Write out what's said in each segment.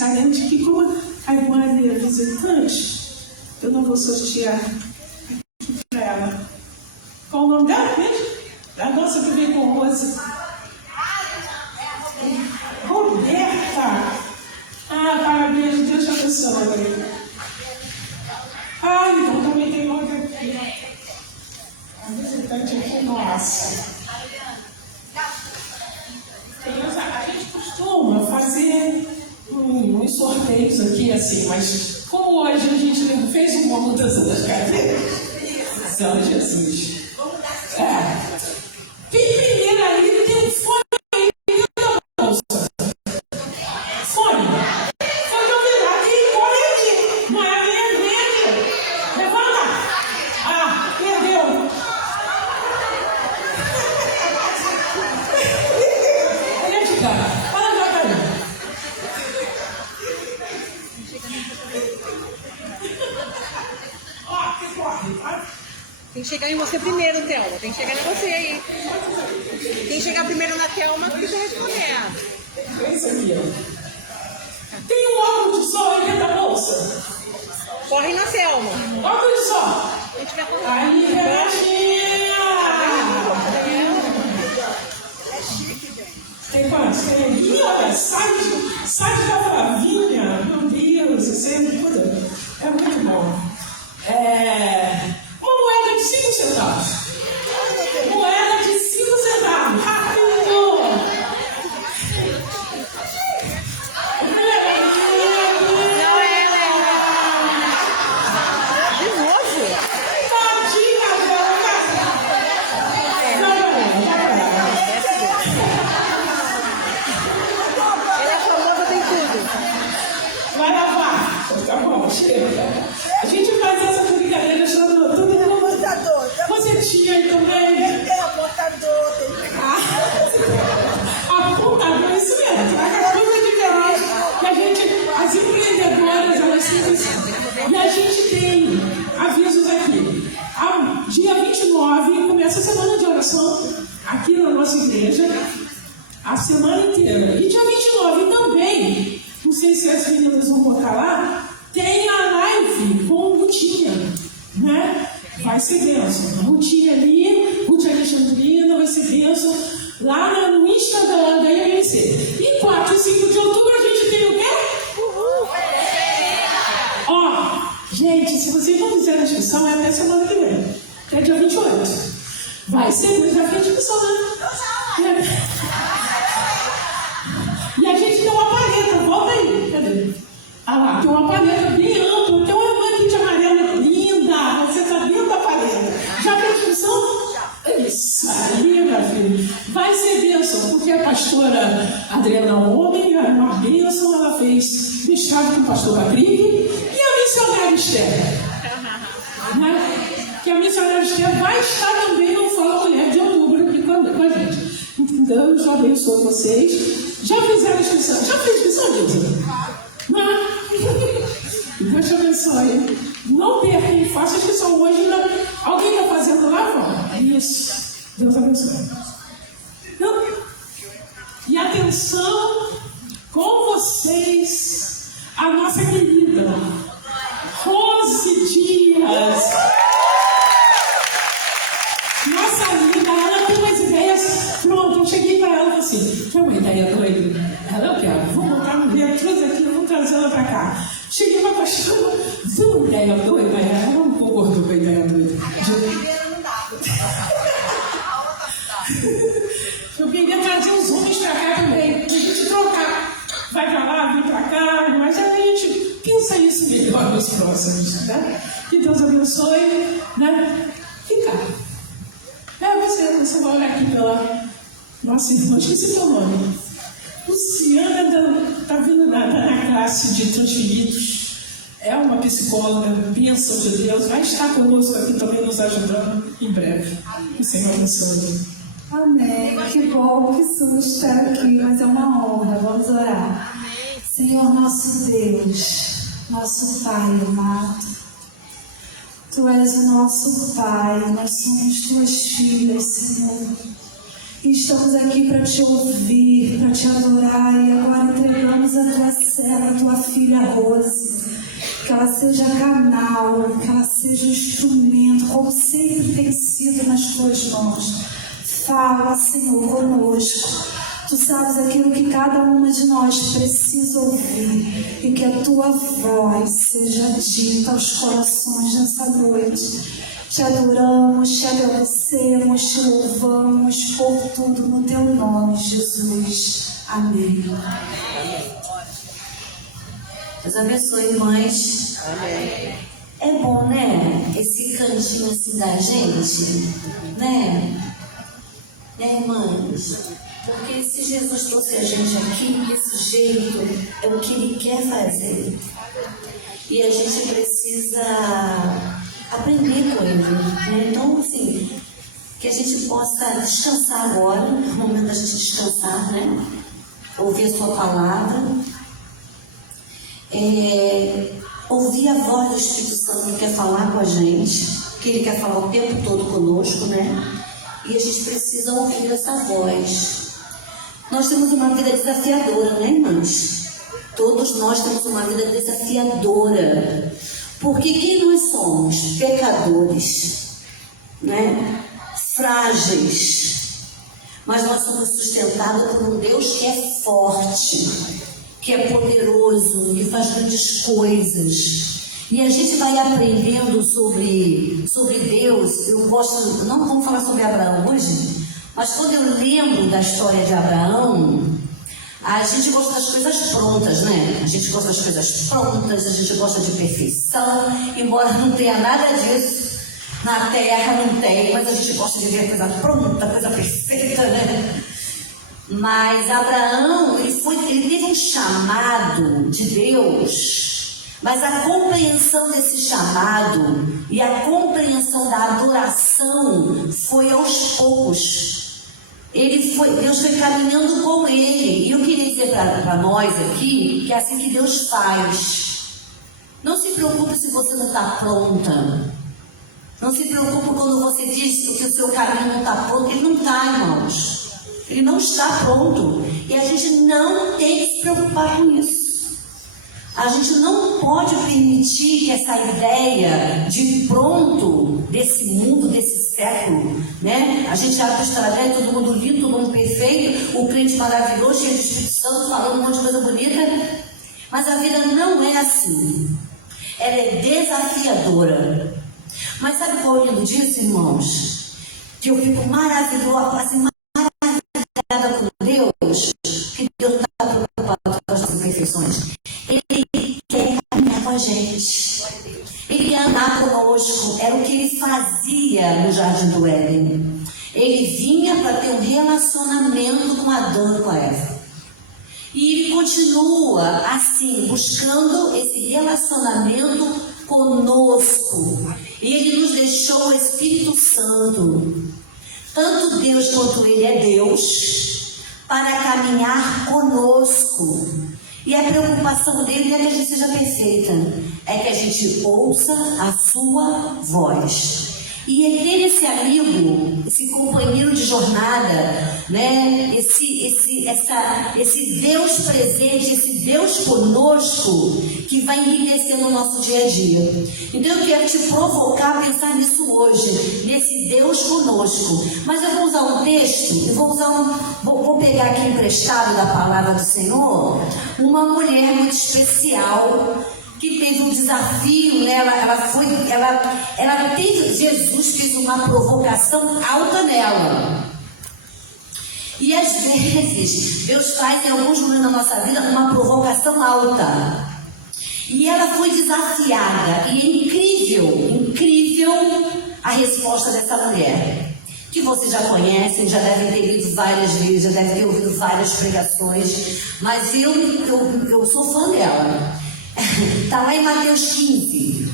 sabendo de que, como a irmã é visitante, eu não vou sortear aqui para ela. Qual o nome dela mesmo? A nossa que veio com o Rose. Roberta! Ah, parabéns, Deus te abençoe. Ah, então também tem outra aqui. A visitante aqui, nossa. A gente costuma fazer uns sorteios aqui, assim, mas como hoje a gente não fez uma mudança das cadeiras, Senhor Jesus. Primeiro ali tem um fone aí na bolsa. Fone. Fone de ouvido. Tem fone aqui. Não é minha grande. Levanta. Ah, perdeu. Gente, cara. Fala já, cara. Ó, que corre, tá? Tem que chegar em você primeiro, Thelma. Tem que chegar em você aí. Quem chegar primeiro na Thelma, precisa responder. É isso aqui, ó. Tem um óculos de sol aí dentro da bolsa. Corre na Thelma. Óculos de sol. Aí, Renatinha. É chique, gente. Tem quantos? Tem ali, olha, sai da Flavinha. Meu Deus, isso aí é tudo. É muito bom. Uma moeda de 5 centavos. Moeda de 5 centavos. Rápido! Não é ela. De novo? Tadinha, Ela é famosa, tem tudo. vai lavar. Tá bom, chega. A gente faz essa brincadeira achando tudo como você tinha aí também. Tem apontador, Apontador, isso mesmo. Aquela coisa diferente que a gente, as empreendedoras, elas sempre. E a gente tem avisos aqui. Dia 29 começa a semana de oração aqui na nossa igreja, a semana inteira. E dia 29 também, não sei se as meninas vão botar lá, tem a live com o Rutinha, né? Vai ser bênção. Rutinha ali, Ruth Alexandrina, vai ser bênção lá no Instagram da IMC. E 4 e 5 de outubro a gente tem o quê? Ó, gente, se vocês não fizerem a inscrição, é até semana que vem. Até dia 28. Vai ser muito da frente inscrição, né? E a gente tem uma paleta, volta aí. Cadê? Ah lá, tem uma paleta bem ampla, tem uma irmã aqui de amarelo linda, você está dentro da paleta. Já fez inscrição? Isso aí, minha filha. Vai ser bênção, porque a pastora Adriana Homem, a irmã bênção, ela fez mestrado com o pastor Rodrigo e a missionária Esther. Né? Que a missionária Esther vai estar também no Fala Mulher de outubro aqui com a gente. Então, eu já abençoo vocês. Já fizeram a inscrição? Já fez inscrição, Dilson? Deus te abençoe. Não perca e faça a inscrição hoje. Alguém está fazendo lá fora? Isso. Deus abençoe. Então, e atenção com vocês, a nossa querida Rose Dias. Nossa linda, ela tem umas ideias. Pronto, eu cheguei para ela e falei assim: quer uma ideia doida? Ela, eu quero, vou botar no Beatriz aqui, eu vou trazer ela para cá. Cheguei para a pastora, você uma ideia doida? Ela não concordou com a ideia doida. Eu queria trazer os homens para cá também, para a gente trocar. Vai para lá, vem para cá, mas a gente pensa isso melhor nos próximos, né? Que Deus abençoe, né? Fica. Você vai olhar aqui pela nossa irmã, esqueci teu nome. Luciana está vindo na classe de transferidos. É uma psicóloga, bênção de Deus. Vai estar conosco aqui também, nos ajudando em breve. Que o Senhor abençoe. Amém. Que bom, que susto estar aqui, mas é uma honra. Vamos orar. Senhor nosso Deus, nosso Pai amado, Tu és o nosso Pai, nós somos Tuas filhas, Senhor. E estamos aqui para Te ouvir, para Te adorar, e agora entregamos a Tua serva, tua filha Rose, que ela seja canal, que ela seja instrumento, como sempre tem sido nas tuas mãos. Fala, Senhor, conosco. Tu sabes aquilo que cada uma de nós precisa ouvir, e que a tua voz seja dita aos corações nessa noite. Te adoramos, te agradecemos, te louvamos por tudo no teu nome, Jesus. Amém. Deus abençoe, irmãs. Amém. É bom, né? Esse cantinho assim da gente, né? Irmãs? Porque se Jesus trouxe a gente aqui desse jeito, é o que Ele quer fazer. E a gente precisa aprender com Ele, né? Então, assim, que a gente possa descansar agora, é o momento da gente descansar, né? Ouvir a sua palavra. Ouvir a voz do Espírito Santo que quer falar com a gente, que Ele quer falar o tempo todo conosco, né? E a gente precisa ouvir essa voz. Nós temos uma vida desafiadora, né, irmãs? Todos nós temos uma vida desafiadora. Porque quem nós somos? Pecadores, né? Frágeis. Mas nós somos sustentados por um Deus que é forte, que é poderoso, que faz grandes coisas. E a gente vai aprendendo sobre Deus. Eu gosto, não vamos falar sobre Abraão hoje, mas quando eu lembro da história de Abraão, a gente gosta das coisas prontas, né? A gente gosta das coisas prontas, a gente gosta de perfeição, embora não tenha nada disso na terra, não tem, mas a gente gosta de ver coisa pronta, coisa perfeita, né? Mas Abraão, ele teve um chamado de Deus, mas a compreensão desse chamado e a compreensão da adoração foi aos poucos. Deus foi caminhando com ele. E eu queria dizer para nós aqui que é assim que Deus faz. Não se preocupe se você não está pronta. Não se preocupe quando você diz que o seu caminho não está pronto. Ele não está, irmãos. Ele não está pronto. E a gente não tem que se preocupar com isso. A gente não pode permitir que essa ideia de pronto desse mundo, desse século, né? A gente abre o Instagram, todo mundo lindo, todo mundo perfeito, o crente maravilhoso, cheio de Espírito Santo, falando um monte de coisa bonita. Mas a vida não é assim. Ela é desafiadora. Mas sabe qual é o lindo disso, irmãos? Que eu fico maravilhosa, assim, maravilhada com Deus, que Deus não está preocupado com as nossas imperfeições. Ele quer caminhar com a gente. Ele quer andar conosco. Era o que ele fazia no Jardim do Éden. Ele vinha para ter um relacionamento com Adão e com a Eva. E ele continua assim, buscando esse relacionamento conosco. E ele nos deixou o Espírito Santo. Tanto Deus quanto Ele é Deus, para caminhar conosco. E a preocupação dele não é que a gente seja perfeita, é que a gente ouça a sua voz. E é ter esse amigo, esse companheiro de jornada, né? Esse Deus presente, esse Deus conosco, que vai enriquecer no nosso dia a dia. Então eu quero te provocar a pensar nisso hoje, nesse Deus conosco. Mas eu vou usar um texto, vou pegar aqui emprestado da palavra do Senhor, uma mulher muito especial, que teve um desafio, né? Jesus fez uma provocação alta nela. E às vezes, Deus faz em alguns momentos da nossa vida uma provocação alta. E ela foi desafiada. E é incrível a resposta dessa mulher. Que vocês já conhecem, já devem ter lido várias vezes, já devem ter ouvido várias pregações. Mas eu sou fã dela. Está lá em Mateus 15.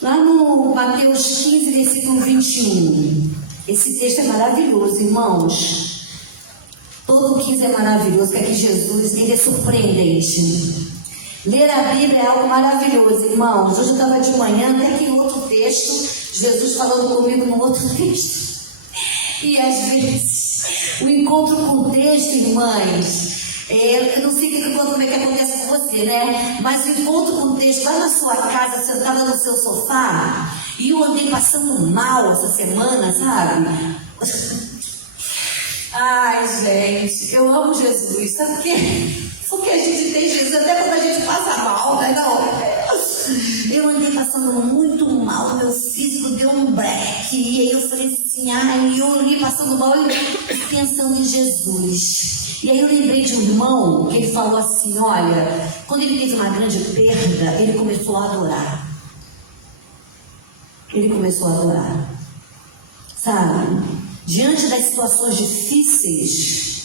Lá no Mateus 15, versículo 21. Esse texto é maravilhoso, irmãos. Todo o 15 é maravilhoso, que aqui Jesus, ele é surpreendente. Ler a Bíblia é algo maravilhoso, irmãos. Hoje eu estava de manhã, até que em outro texto, Jesus falando comigo num outro texto. E às vezes O encontro com o texto, irmãs, eu não sei como é que acontece com você, né? Mas o encontro com o texto lá na sua casa, sentada no seu sofá, e eu andei passando mal essa semana, sabe? Ai, gente, eu amo Jesus, sabe por quê? Porque a gente tem Jesus até quando a gente passa mal, né? Não. Eu andei passando muito mal, meu físico deu um breque, e aí eu falei assim, ai, eu ali passando mal e pensando em Jesus. E aí eu lembrei de um irmão que ele falou assim, olha, quando ele teve uma grande perda, ele começou a adorar. Ele começou a adorar. Sabe? Diante das situações difíceis,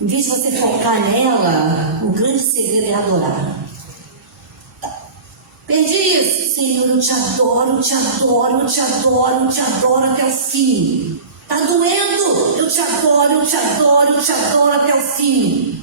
em vez de você focar nela, o grande segredo é adorar. Perdi isso. Senhor, eu te adoro, eu te adoro, eu te adoro, eu te adoro até o fim. Tá doendo? Eu te adoro, eu te adoro, eu te adoro até o fim.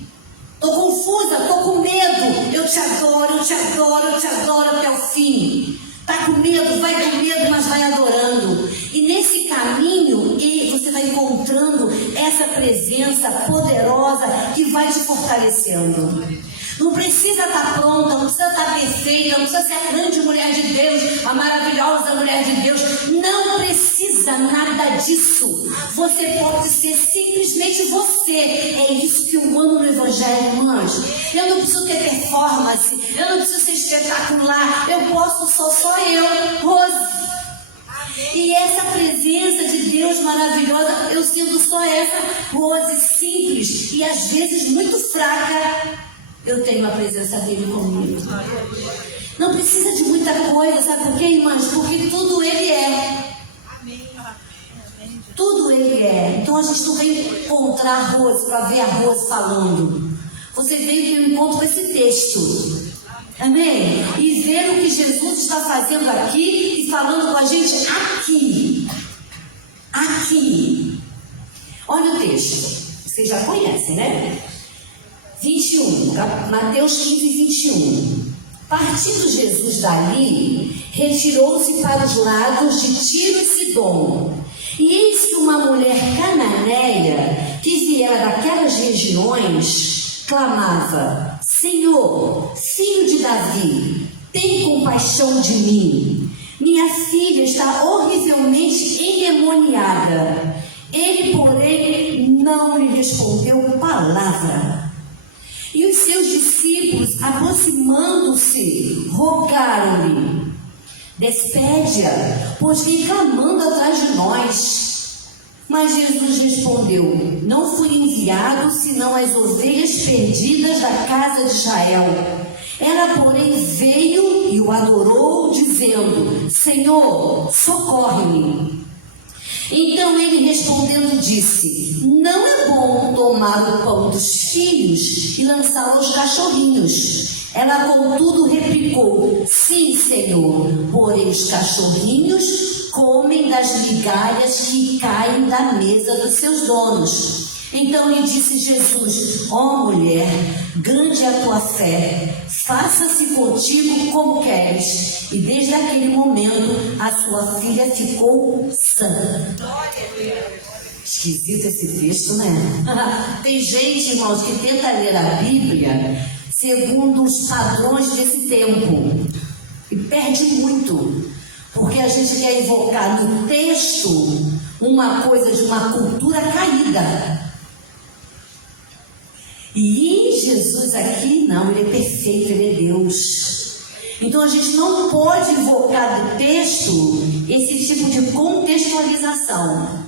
Tô confusa, tô com medo. Eu te adoro, eu te adoro, eu te adoro até o fim. Tá com medo, vai com medo, mas vai adorando. E nesse caminho, você vai encontrando essa presença poderosa que vai te fortalecendo. Não precisa estar pronta, não precisa estar perfeita, não precisa ser a grande mulher de Deus, a maravilhosa mulher de Deus. Não precisa nada disso. Você pode ser simplesmente você. É isso que eu amo no Evangelho, irmãs. Eu não preciso ter performance, eu não preciso ser espetacular. Eu posso só eu, Rose. E essa presença de Deus maravilhosa, eu sinto só essa Rose simples e às vezes muito fraca. Eu tenho a presença dele comigo. Não precisa de muita coisa, sabe por quê, irmãs? Porque tudo ele é. Tudo ele é. Então a gente não veio encontrar a Rose para ver a Rose falando. Você veio ter um encontro com esse texto. Amém? E ver o que Jesus está fazendo aqui e falando com a gente aqui. Aqui. Olha o texto. Vocês já conhecem, né? 21, Mateus 15, 21. Partindo Jesus dali, retirou-se para os lados de Tiro e Sidom. E eis que uma mulher cananeia, que viera daquelas regiões, clamava: Senhor, filho de Davi, tem compaixão de mim. Minha filha está horrivelmente endemoniada. Ele, porém, não lhe respondeu palavra. E os seus discípulos, aproximando-se, rogaram-lhe: despede-a, pois vem clamando atrás de nós. Mas Jesus respondeu: não fui enviado senão as ovelhas perdidas da casa de Israel. Ela, porém, veio e o adorou, dizendo: Senhor, socorre-me. Então ele respondendo disse: não é bom tomar o pão dos filhos e lançá-lo aos cachorrinhos. Ela contudo replicou: sim, Senhor, porém os cachorrinhos comem das migalhas que caem da mesa dos seus donos. Então lhe disse Jesus: ó mulher, grande é a tua fé, faça-se contigo como queres. E desde aquele momento a sua filha ficou sã. Esquisito esse texto, né? Tem gente, irmãos, que tenta ler a Bíblia segundo os padrões desse tempo e perde muito, porque a gente quer invocar no texto uma coisa de uma cultura caída. E Jesus aqui, não, ele é perfeito, ele é Deus. Então a gente não pode invocar do texto esse tipo de contextualização.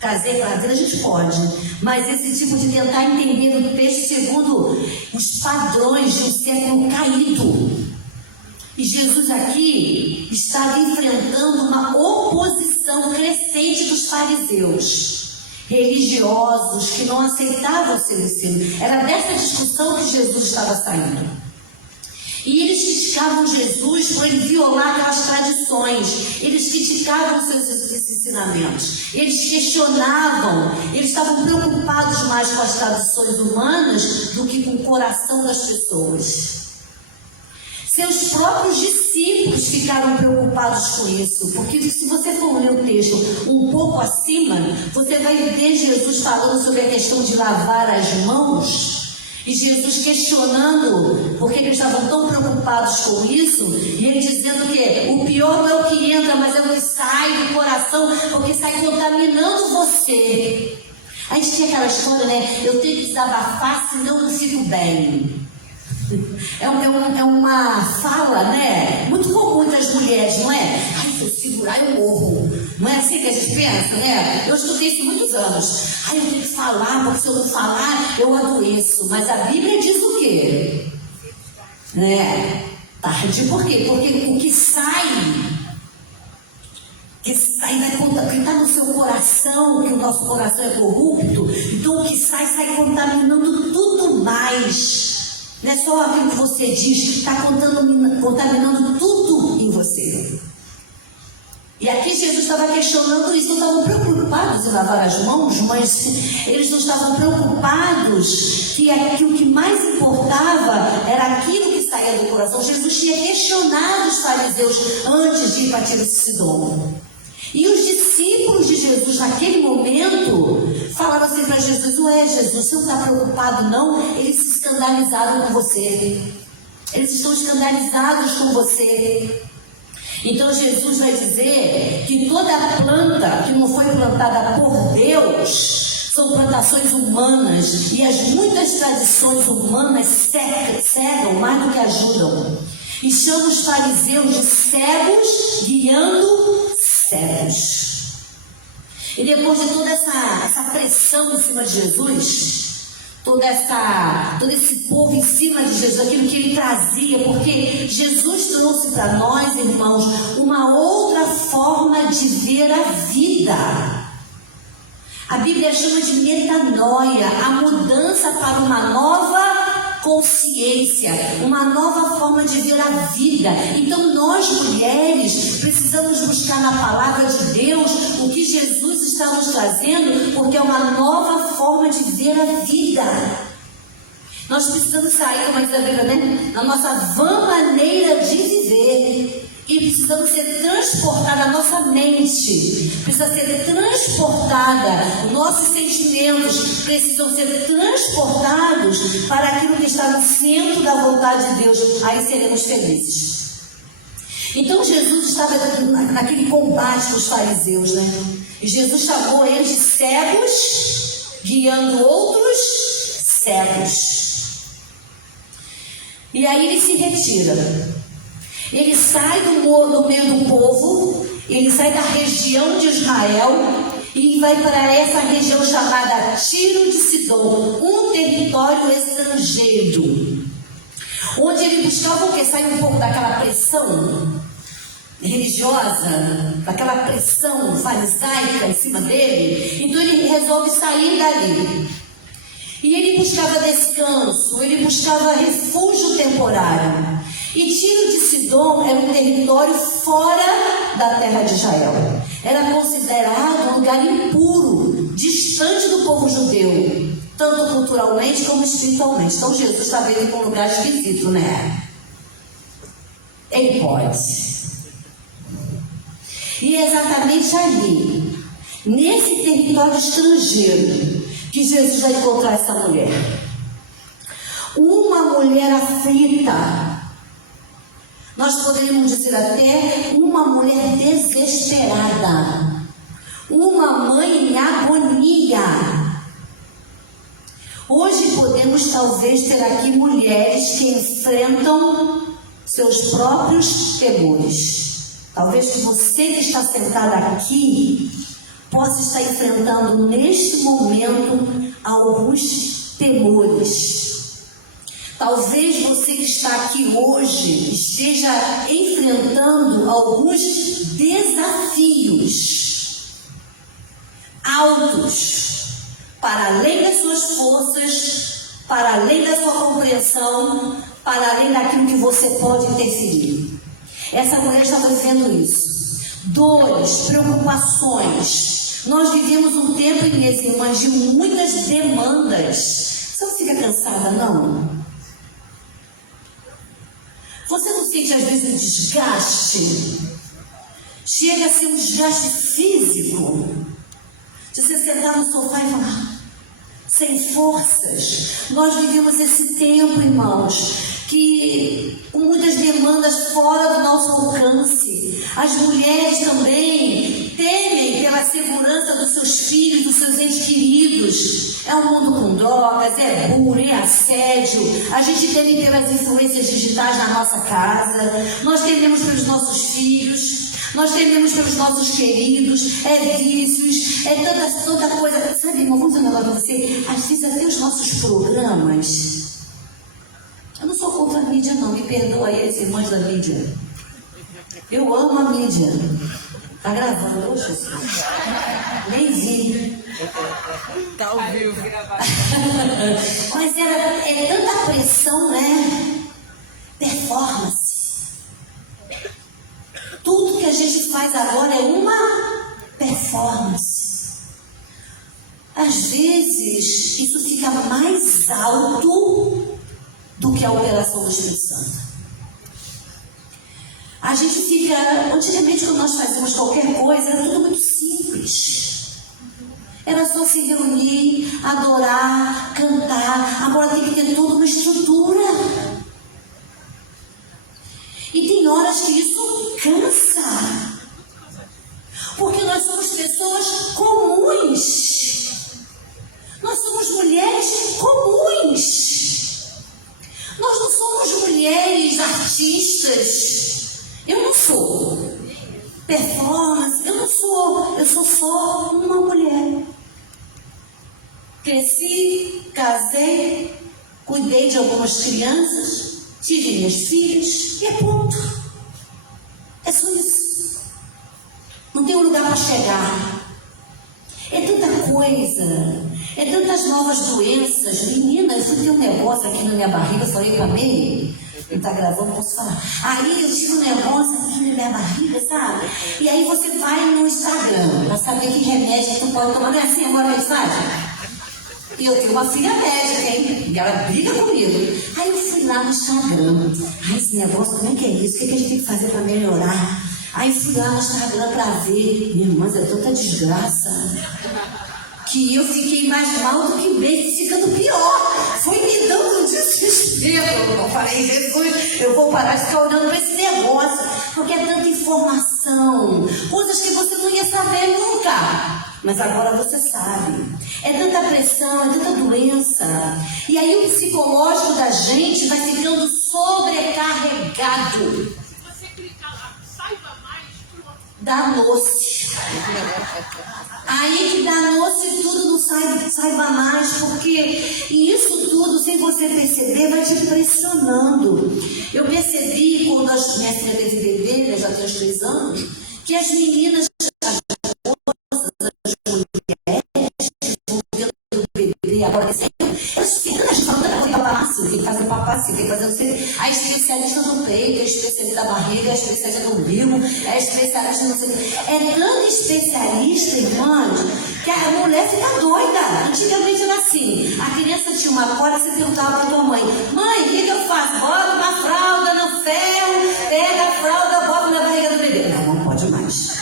Casei para a gente pode, mas esse tipo de tentar entender o texto segundo os padrões de um século caído. E Jesus aqui estava enfrentando uma oposição crescente dos fariseus, religiosos que não aceitavam o seu ensino. Era dessa discussão que Jesus estava saindo. E eles criticavam Jesus por ele violar aquelas tradições. Eles criticavam os seus ensinamentos. Eles questionavam. Eles estavam preocupados mais com as tradições humanas do que com o coração das pessoas. Seus próprios discípulos ficaram preocupados com isso, porque se você for ler o texto um pouco acima, você vai ver Jesus falando sobre a questão de lavar as mãos, e Jesus questionando por que eles estavam tão preocupados com isso, e ele dizendo que o pior não é o que entra, mas é o que sai do coração, porque sai contaminando você. A gente tinha aquela história, né? Eu tenho que desabafar, senão eu não fico bem. É uma fala, né? Muito comum entre as mulheres, não é? Ai, se eu segurar eu morro. Não é assim que a gente pensa, né? Eu estudei isso muitos anos. Ai, eu tenho que falar, porque se eu não falar, eu adoeço. Mas a Bíblia diz o quê? Tarde por quê? Porque o que sai vai contar, porque está no seu coração, que o nosso coração é corrupto, então o que sai contaminando tudo mais. Não é só aquilo que você diz, está contaminando tudo em você. E aqui Jesus estava questionando isso, não estavam preocupados em lavar as mãos, mas eles não estavam preocupados que o que mais importava era aquilo que saía do coração. Jesus tinha questionado os fariseus antes de ir para Tiro e Sidom. E os discípulos de Jesus naquele momento falaram assim para Jesus: ué, Jesus, você não está preocupado não? Eles se escandalizaram com você. Eles estão escandalizados com você. Então Jesus vai dizer que toda planta que não foi plantada por Deus são plantações humanas, e as muitas tradições humanas cegam mais do que ajudam. E chama os fariseus de cegos guiando cegos. E depois de toda essa pressão em cima de Jesus, todo esse povo em cima de Jesus, aquilo que ele trazia, porque Jesus trouxe para nós, irmãos, uma outra forma de ver a vida. A Bíblia chama de metanoia, a mudança para uma nova consciência, uma nova forma de ver a vida. Então nós mulheres precisamos buscar na palavra de Deus o que Jesus está nos trazendo, porque é uma nova forma de ver a vida. Nós precisamos sair, como diz a Bíblia, né? Da nossa vã maneira de viver. E precisamos ser transportada, a nossa mente precisa ser transportada, os nossos sentimentos precisam ser transportados para aquilo que está no centro da vontade de Deus. Aí seremos felizes. Então Jesus estava naquele combate com os fariseus, né? E Jesus chamou eles de cegos, guiando outros cegos. E aí ele se retira. Ele sai do meio do povo, ele sai da região de Israel e vai para essa região chamada Tiro de Sidom, um território estrangeiro, onde ele buscava o quê? Sair um pouco daquela pressão religiosa, daquela pressão farisaica em cima dele. Então ele resolve sair dali. E ele buscava descanso, ele buscava refúgio temporário. E Tiro de Sidom era um território fora da terra de Israel. Era considerado um lugar impuro, distante do povo judeu, tanto culturalmente como espiritualmente. Então Jesus estava indo para um lugar esquisito, né? Ele pode. E é exatamente ali, nesse território estrangeiro, que Jesus vai encontrar essa mulher. Uma mulher aflita. Nós poderíamos dizer até uma mulher desesperada, uma mãe em agonia. Hoje podemos talvez ter aqui mulheres que enfrentam seus próprios temores. Talvez você que está sentada aqui possa estar enfrentando neste momento alguns temores. Talvez você que está aqui hoje esteja enfrentando alguns desafios altos, para além das suas forças, para além da sua compreensão, para além daquilo que você pode interferir. Essa mulher estava vivendo isso. Dores, preocupações. Nós vivemos um tempo, minhas irmãs, de muitas demandas. Você não fica cansada, não? Você não sente às vezes um desgaste? Chega a ser um desgaste físico. De você sentar no sofá e falar, sem forças. Nós vivemos esse tempo, irmãos, que com muitas demandas fora do nosso alcance. As mulheres também temem pela segurança dos seus filhos, dos seus entes queridos. É um mundo com drogas, é bullying, é assédio. A gente teme pelas influências digitais na nossa casa. Nós tememos pelos nossos filhos. Nós tememos pelos nossos queridos, é vícios, é tanta coisa. Sabe, irmão, vamos falar para você, às vezes até os nossos programas. Eu não sou contra a mídia, não, me perdoa aí, esses irmãos da mídia. Eu amo a mídia. Tá gravando, ô Jesus? Nem vi. Tá ao vivo. Mas é tanta pressão, né? Performance. Tudo que a gente faz agora é uma performance. Às vezes, isso fica mais alto do que a operação do Espírito Santo. A gente fica... Antigamente, quando nós fazíamos qualquer coisa, era tudo muito simples. Era só se reunir, adorar, cantar. Agora tem que ter toda uma estrutura. E tem horas que isso cansa. Porque nós somos pessoas comuns. Nós somos mulheres comuns. Nós não somos mulheres artistas. Eu não sou. Performance, eu não sou. Eu sou só uma mulher. Cresci, casei, cuidei de algumas crianças. Tive minhas filhas e é ponto. É só isso. Não tem um lugar para chegar. É tanta coisa. É tantas novas doenças. Menina, eu fui ter um negócio aqui na minha barriga. Eu falei para mim, ele está gravando, posso falar. Aí eu tive um negócio aqui na minha barriga, sabe? E aí você vai no Instagram para saber que remédio que tu pode tomar. Não é assim agora a mensagem? E eu tenho uma filha médica, hein? E ela briga comigo. Aí eu fui lá no Instagram. Ai, esse negócio, como é que é isso? O que a gente tem que fazer para melhorar? Aí fui lá no Instagram para ver. Minha irmã, é tanta desgraça. Que eu fiquei mais mal do que bem, ficando pior. Foi me dando um desespero. Eu falei, Jesus, eu vou parar de ficar olhando para esse negócio. Porque é tanta informação. Coisas que você não ia saber nunca. Mas agora você sabe. É tanta pressão, é tanta doença. E aí o psicológico da gente vai ficando sobrecarregado. Se você clicar lá, saiba mais, Danou-se. Aí que danou-se tudo, não saiba mais, porque e isso tudo, sem você perceber, vai te pressionando. Eu percebi quando minha filha teve bebê, já tem uns 3 anos, que as meninas, agora elas ficam falando da coisa palácio, tem que fazer papacinho, tem que fazer a especialista do peito, a especialista da barriga, a especialista do umbigo, a especialista não sei. É tão especialista, irmãos, que a mulher fica doida. Antigamente era assim, a criança tinha uma corda, você perguntava para tua mãe, mãe, o que eu faço? Bota uma fralda no ferro, pega a fralda, bota na barriga do bebê. Não pode mais.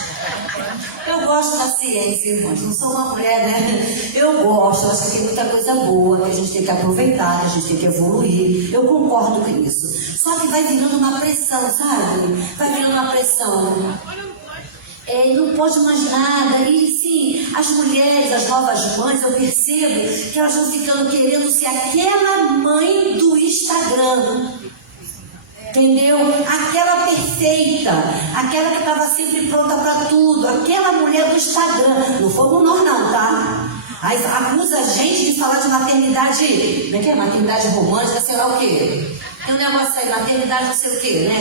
Eu gosto da ciência, irmãos. Não sou uma mulher, né? Eu gosto, acho que tem muita coisa boa que a gente tem que aproveitar, que a gente tem que evoluir. Eu concordo com isso. Só que vai virando uma pressão, sabe? Vai virando uma pressão. Não pode mais nada. E sim, as mulheres, as novas mães, eu percebo que elas vão ficando querendo ser aquela mãe do Instagram. Entendeu? Aquela perfeita, aquela que estava sempre pronta para tudo, aquela mulher do Instagram. Não fomos nós não, tá? Aí acusa a gente de falar de maternidade, como é que é? Maternidade romântica, sei lá o quê. Tem um negócio aí, maternidade não sei o quê, né?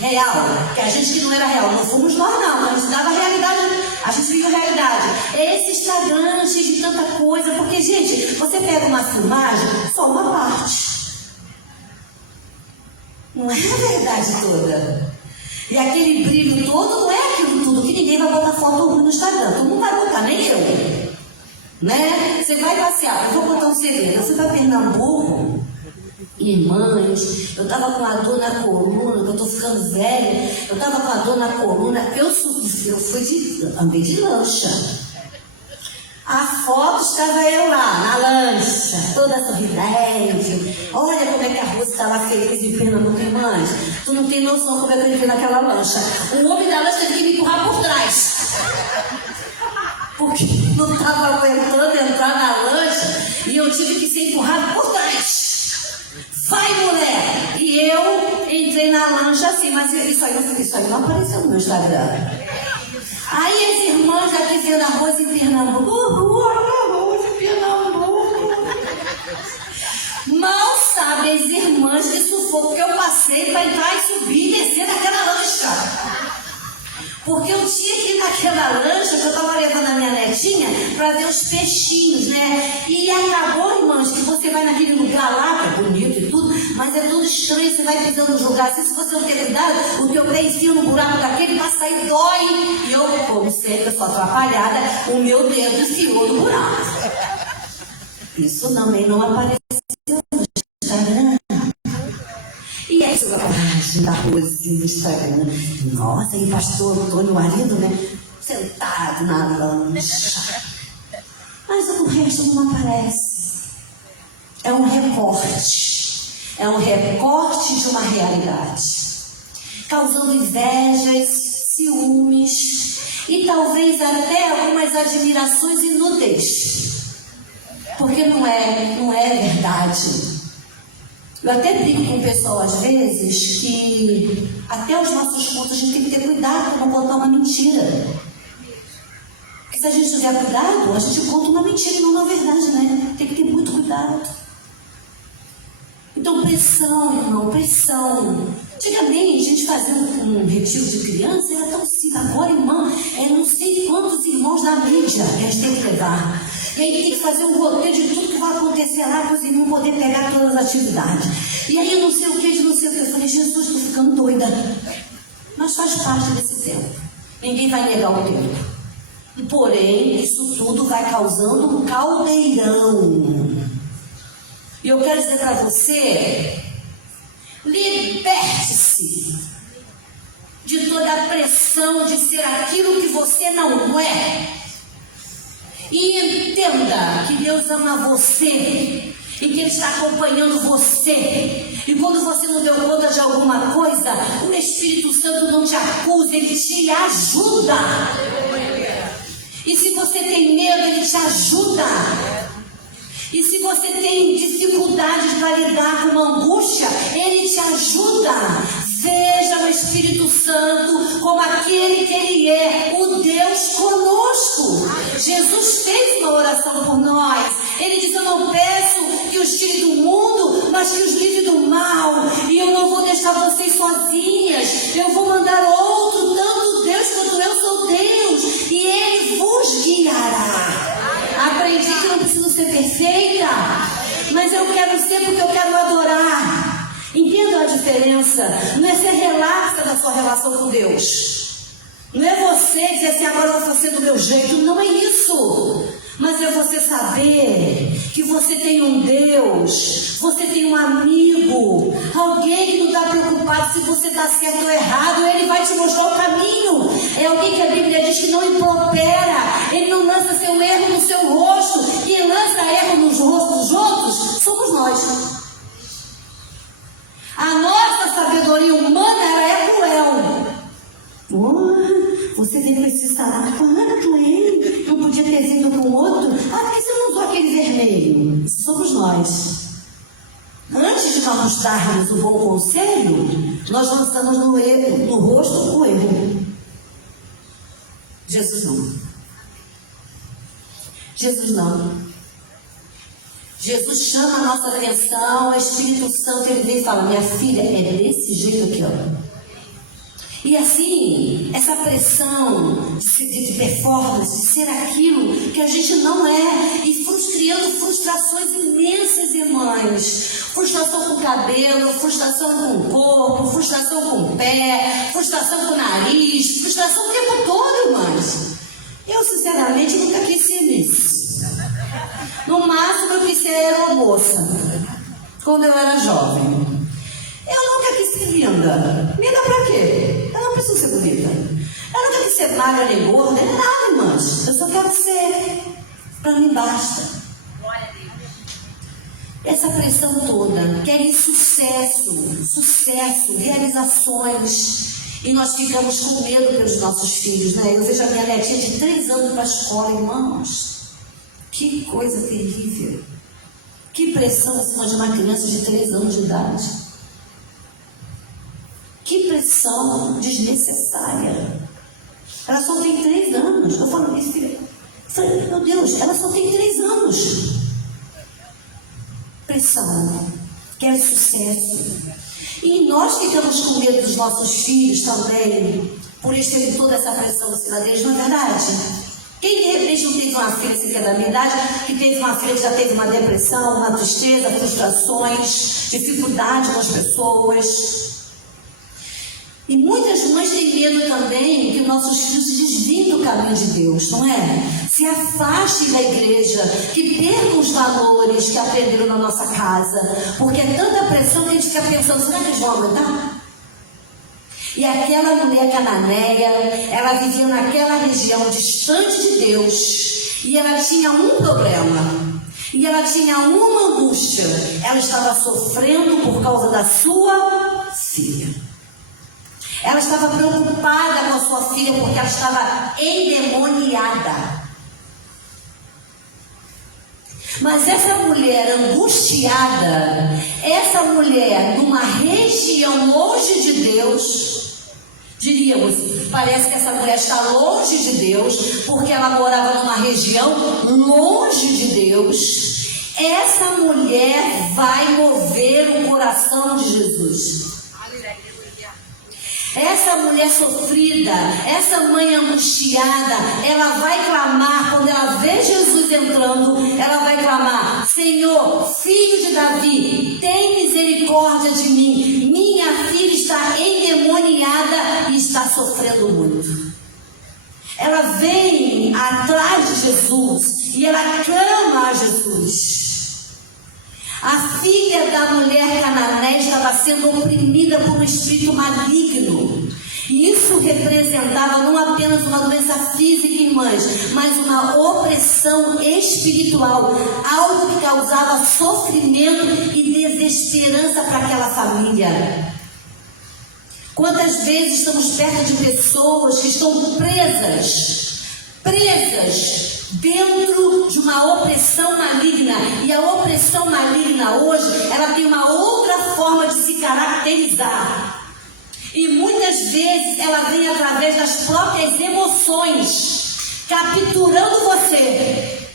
Real, que a gente que não era real, não fomos nós não, a gente dava realidade, a gente viu realidade. Esse Instagram cheio de tanta coisa, porque gente, você pega uma filmagem, só uma parte. Não é a verdade toda. E aquele brilho todo não é aquilo tudo, que ninguém vai botar foto ruim no Instagram. Todo mundo vai botar, nem eu. Né? Você vai passear, eu vou contar um segredo. Você vai para Pernambuco e Irmãs, eu estava com a dor na coluna, que eu estou ficando velha, eu estava com a dor na coluna, andei de lancha. A foto estava eu lá, na lancha, toda sorridente. Olha como é que a Rússia estava feliz em Pernambuco, irmãs. Tu não tem noção como é que eu entrei naquela lancha. O homem da lancha teve que me empurrar por trás. Porque não estava aguentando entrar na lancha e eu tive que ser empurrado por trás. Vai, mulher! E eu entrei na lancha assim, mas isso aí não apareceu no meu Instagram. Aí as irmãs aqui vendo arroz em Pernambuco, arroz em Pernambuco. Mal sabem as irmãs que sufoco que eu passei para entrar e subir e descer naquela lancha. Porque eu tinha que ir naquela lancha que eu estava levando a minha netinha para ver os peixinhos, né? E acabou, irmãos, que você vai naquele lugar lá, que é bonito e tudo, mas é tudo estranho, você vai pisando nos lugares assim, se você não ter cuidado, o teu pé enfia no buraco daquele, vai sair, dói. E eu, como sempre, eu sou atrapalhada, o meu dedo enfiou no buraco. Isso também não apareceu no Instagram. E aí, a página da Rosinha no Instagram. Nossa, e pastor Antônio, marido, né? Sentado na lancha. Mas o resto não aparece. É um recorte. É um recorte de uma realidade. Causando invejas, ciúmes e talvez até algumas admirações inúteis. Porque não é verdade. Eu até brinco com o pessoal às vezes que até os nossos cultos a gente tem que ter cuidado para não contar uma mentira. Porque se a gente tiver cuidado, a gente conta uma mentira e não uma verdade, né? Tem que ter muito cuidado. Então pressão, irmão, pressão. Antigamente a gente fazia um retiro de criança, era tão simples. Agora, irmã, não sei quantos irmãos da mídia que a gente tem que levar. E aí tem que fazer um roteiro de tudo que vai acontecer lá para os irmãos poder pegar todas as atividades. E aí não sei o que, de não sei o que. Eu falei, Jesus, estou ficando doida. Mas faz parte desse tempo. Ninguém vai negar o tempo. Porém, isso tudo vai causando um caldeirão. E eu quero dizer para você, liberte-se de toda a pressão de ser aquilo que você não é. E entenda que Deus ama você e que Ele está acompanhando você. E quando você não deu conta de alguma coisa, o Espírito Santo não te acusa, Ele te ajuda. E se você tem medo, Ele te ajuda. E se você tem dificuldades para lidar com uma angústia, Ele te ajuda. Veja o Espírito Santo como aquele que Ele é, o Deus conosco. Jesus fez uma oração por nós. Ele disse, eu não peço que os tire do mundo, mas que os livre do mal. E eu não vou deixar vocês sozinhas. Eu vou mandar outro, tanto Deus quanto eu sou Deus. E Ele vos guiará. Aprendi que eu não preciso ser perfeita, mas eu quero ser porque eu quero adorar. Entendam a diferença. Não é ser relaxa da sua relação com Deus. Não é você dizer assim, agora eu vou ser do meu jeito. Não é isso. Mas é você saber que você tem um Deus, você tem um amigo, alguém que não está preocupado se você está certo ou errado, Ele vai te mostrar o caminho. É alguém que a Bíblia diz que não impropera, Ele não lança seu erro no seu rosto. Quem lança erro nos rostos dos outros somos nós. A nossa sabedoria humana ela é cruel. Você veio para esse salão, não podia ter vindo com o outro. Por que você não usou aquele vermelho? Somos nós. Antes de nós darmos o bom conselho, nós lançamos no rosto o erro. Jesus não. Jesus não. Jesus chama a nossa atenção, o Espírito Santo, Ele vem e fala, minha filha, é desse jeito aqui, ó. E assim, essa pressão de performance, de ser aquilo que a gente não é, e criando frustrações imensas, irmãs. Frustração com o cabelo, frustração com o corpo, frustração com o pé, frustração com o nariz, frustração o tempo todo, irmãs. Eu, sinceramente, nunca quis ser isso. No máximo, eu quis ser aeromoça. quando eu era jovem. Eu nunca quis ser linda. Linda pra quê? Eu não preciso ser bonita. Eu nunca quis ser magra nem gorda, nem nada, irmãs. Eu só quero ser. Pra mim basta. Essa pressão toda, querem sucesso, realizações. E nós ficamos com medo pelos nossos filhos, né? Eu vejo a minha netinha de 3 anos para a escola, irmãos. Que coisa terrível. Que pressão em cima de uma criança de 3 anos de idade. Que pressão desnecessária. Ela só tem 3 anos. Eu falo isso, filha. Meu Deus, ela só tem 3 anos. Pressão. Quer sucesso. E nós ficamos com medo dos nossos filhos também, por eles terem toda essa pressão em cima deles, não é verdade? Quem de repente não teve uma filha assim, que é da minha idade, que teve uma filha que já teve uma depressão, uma tristeza, frustrações, dificuldade com as pessoas. E muitas mães têm medo também que nossos filhos se desviem do caminho de Deus, não é? Se afastem da igreja, que percam os valores que aprenderam na nossa casa, porque é tanta pressão que a gente fica pensando, será que eles vão aguentar? E aquela mulher cananeia, ela vivia naquela região distante de Deus, e ela tinha um problema, e ela tinha uma angústia, ela estava sofrendo por causa da sua filha. Ela estava preocupada com a sua filha porque ela estava endemoniada. Mas essa mulher angustiada, essa mulher numa região longe de Deus, diríamos, parece que essa mulher está longe de Deus, porque ela morava numa região longe de Deus. Essa mulher vai mover o coração de Jesus. Essa mulher sofrida, essa mãe angustiada, ela vai clamar, quando ela vê Jesus entrando, ela vai clamar: Senhor, filho de Davi, tem misericórdia de mim. Minha filha está endemoniada e está sofrendo muito. Ela vem atrás de Jesus e ela clama a Jesus. A filha da mulher cananeia estava sendo oprimida por um espírito maligno. E isso representava não apenas uma doença física em mães, mas uma opressão espiritual, algo que causava sofrimento e desesperança para aquela família. Quantas vezes estamos perto de pessoas que estão presas dentro de uma opressão maligna, e a opressão maligna hoje, ela tem uma outra forma de se caracterizar, e muitas vezes ela vem através das próprias emoções, capturando você,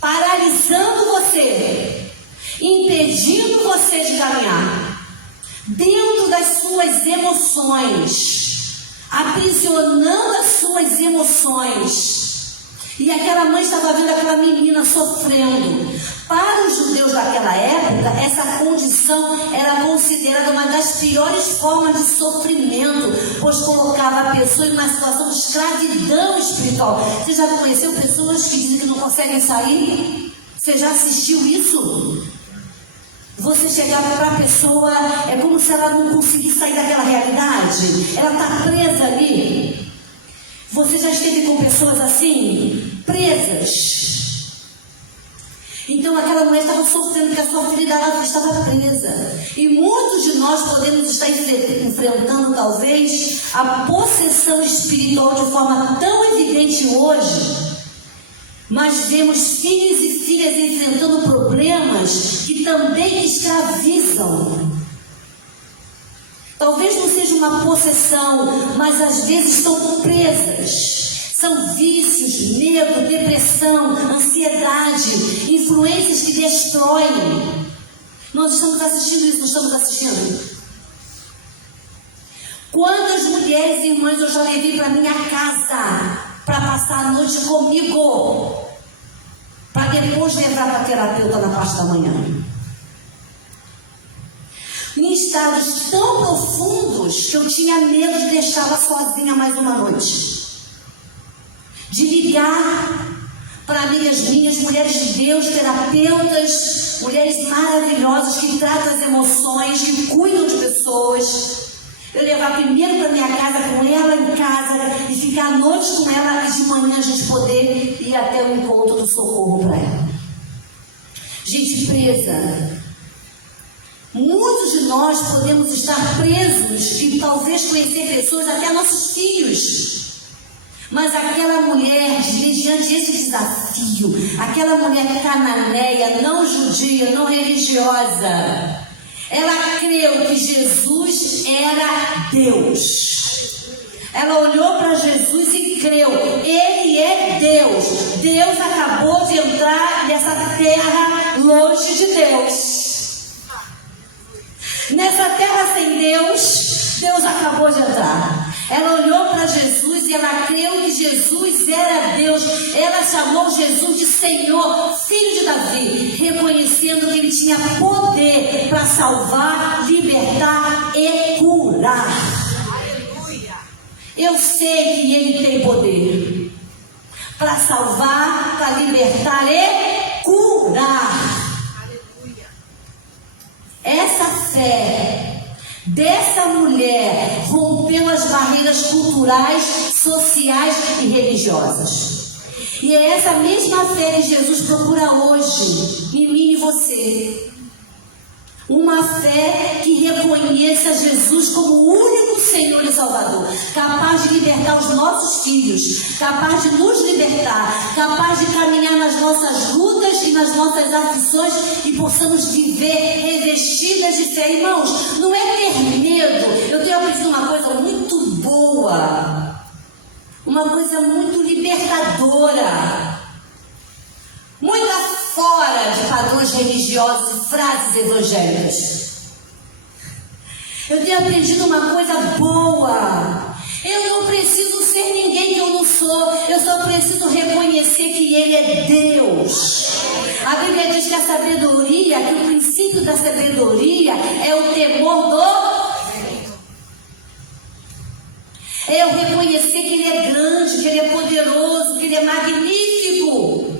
paralisando você, impedindo você de caminhar, dentro das suas emoções, aprisionando as suas emoções. E aquela mãe estava vendo aquela menina sofrendo. Para os judeus daquela época, essa condição era considerada uma das piores formas de sofrimento, pois colocava a pessoa em uma situação de escravidão espiritual. Você já conheceu pessoas que dizem que não conseguem sair? Você já assistiu isso? Você chegava para a pessoa, é como se ela não conseguisse sair daquela realidade. Ela está presa ali. Você já esteve com pessoas assim, presas? Então aquela mulher estava sofrendo porque a sua filha dela estava presa. E muitos de nós podemos estar enfrentando talvez a possessão espiritual de forma tão evidente hoje. Mas vemos filhos e filhas enfrentando problemas que também escravizam. Talvez não seja uma possessão, mas às vezes estão presas. São vícios, medo, depressão, ansiedade, influências que destroem. Nós estamos assistindo isso, não estamos assistindo? Quantas mulheres e irmãs eu já levei para minha casa para passar a noite comigo, para depois levar para a terapeuta na parte da manhã. Em estados tão profundos que eu tinha medo de deixá-la sozinha mais uma noite. De ligar para amigas minhas, mulheres de Deus, terapeutas, mulheres maravilhosas psicólogos que tratam as emoções, que cuidam de pessoas. Eu levar primeiro para minha casa, com ela em casa, e ficar à noite com ela, e de manhã a gente poder ir até o encontro do socorro para ela. Gente presa. Muitos de nós podemos estar presos e talvez conhecer pessoas, até nossos filhos. Mas aquela mulher, diante desse desafio, aquela mulher cananeia, não judia, não religiosa, ela creu que Jesus era Deus. Ela olhou para Jesus e creu, Ele é Deus. Deus acabou de entrar nessa terra longe de Deus. Nessa terra sem Deus, Deus acabou de entrar. Ela olhou para Jesus e ela creu que Jesus era Deus. Ela chamou Jesus de Senhor, Filho de Davi, reconhecendo que Ele tinha poder para salvar, libertar e curar. Eu sei que Ele tem poder para salvar, para libertar e curar. Essa fé dessa mulher rompeu as barreiras culturais, sociais e religiosas. E é essa mesma fé que Jesus procura hoje em mim e você. Uma fé que reconheça Jesus como o único Senhor e Salvador, capaz de libertar os nossos filhos, capaz de nos libertar, capaz de caminhar nas nossas lutas e nas nossas aflições e possamos viver revestidas de fé. Irmãos, não é ter medo. Eu tenho aprendido uma coisa muito boa, uma coisa muito libertadora, muito fora de padrões religiosos e frases evangélicas. Eu tenho aprendido uma coisa boa. Eu não preciso ser ninguém que eu não sou. Eu só preciso reconhecer que Ele é Deus. A Bíblia diz que a sabedoria, que o princípio da sabedoria é o temor do... É eu reconhecer que Ele é grande, que Ele é poderoso, que Ele é magnífico.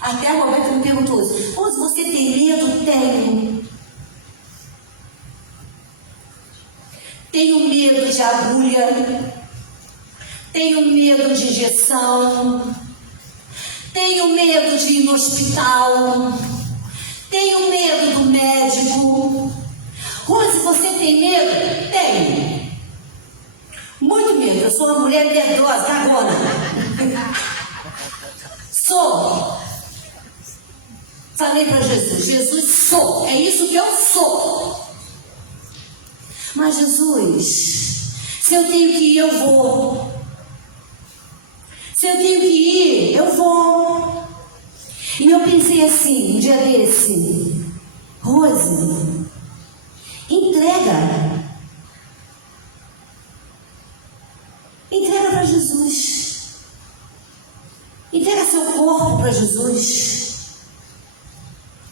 Até a Roberta me perguntou isso. Pô, se você tem medo? Tenho. Tenho medo de agulha. Tenho medo de injeção. Tenho medo de ir no hospital. Tenho medo do médico. Rose, você tem medo? Tenho. Muito medo. Eu sou uma mulher medrosa, cagona. Sou. Falei para Jesus, Jesus, sou, é isso que eu sou. Mas Jesus, se eu tenho que ir, eu vou. Se eu tenho que ir, eu vou. E eu pensei assim, um dia desse, Rose, entrega. Entrega para Jesus. Entrega seu corpo para Jesus.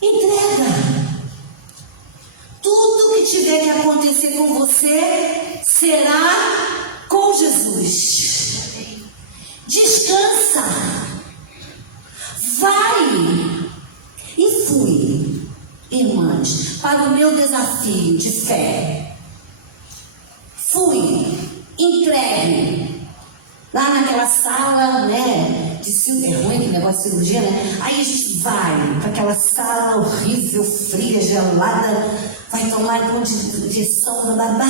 Entrega. Tudo que tiver que acontecer com você será com Jesus. Descansa. Vai. E fui, irmãs, para o meu desafio de fé. Fui, entregue. Lá naquela sala, né? É ruim que negócio de cirurgia, né? Aí a gente vai para aquela sala horrível, fria, gelada, vai tomar um monte de injeção, babá.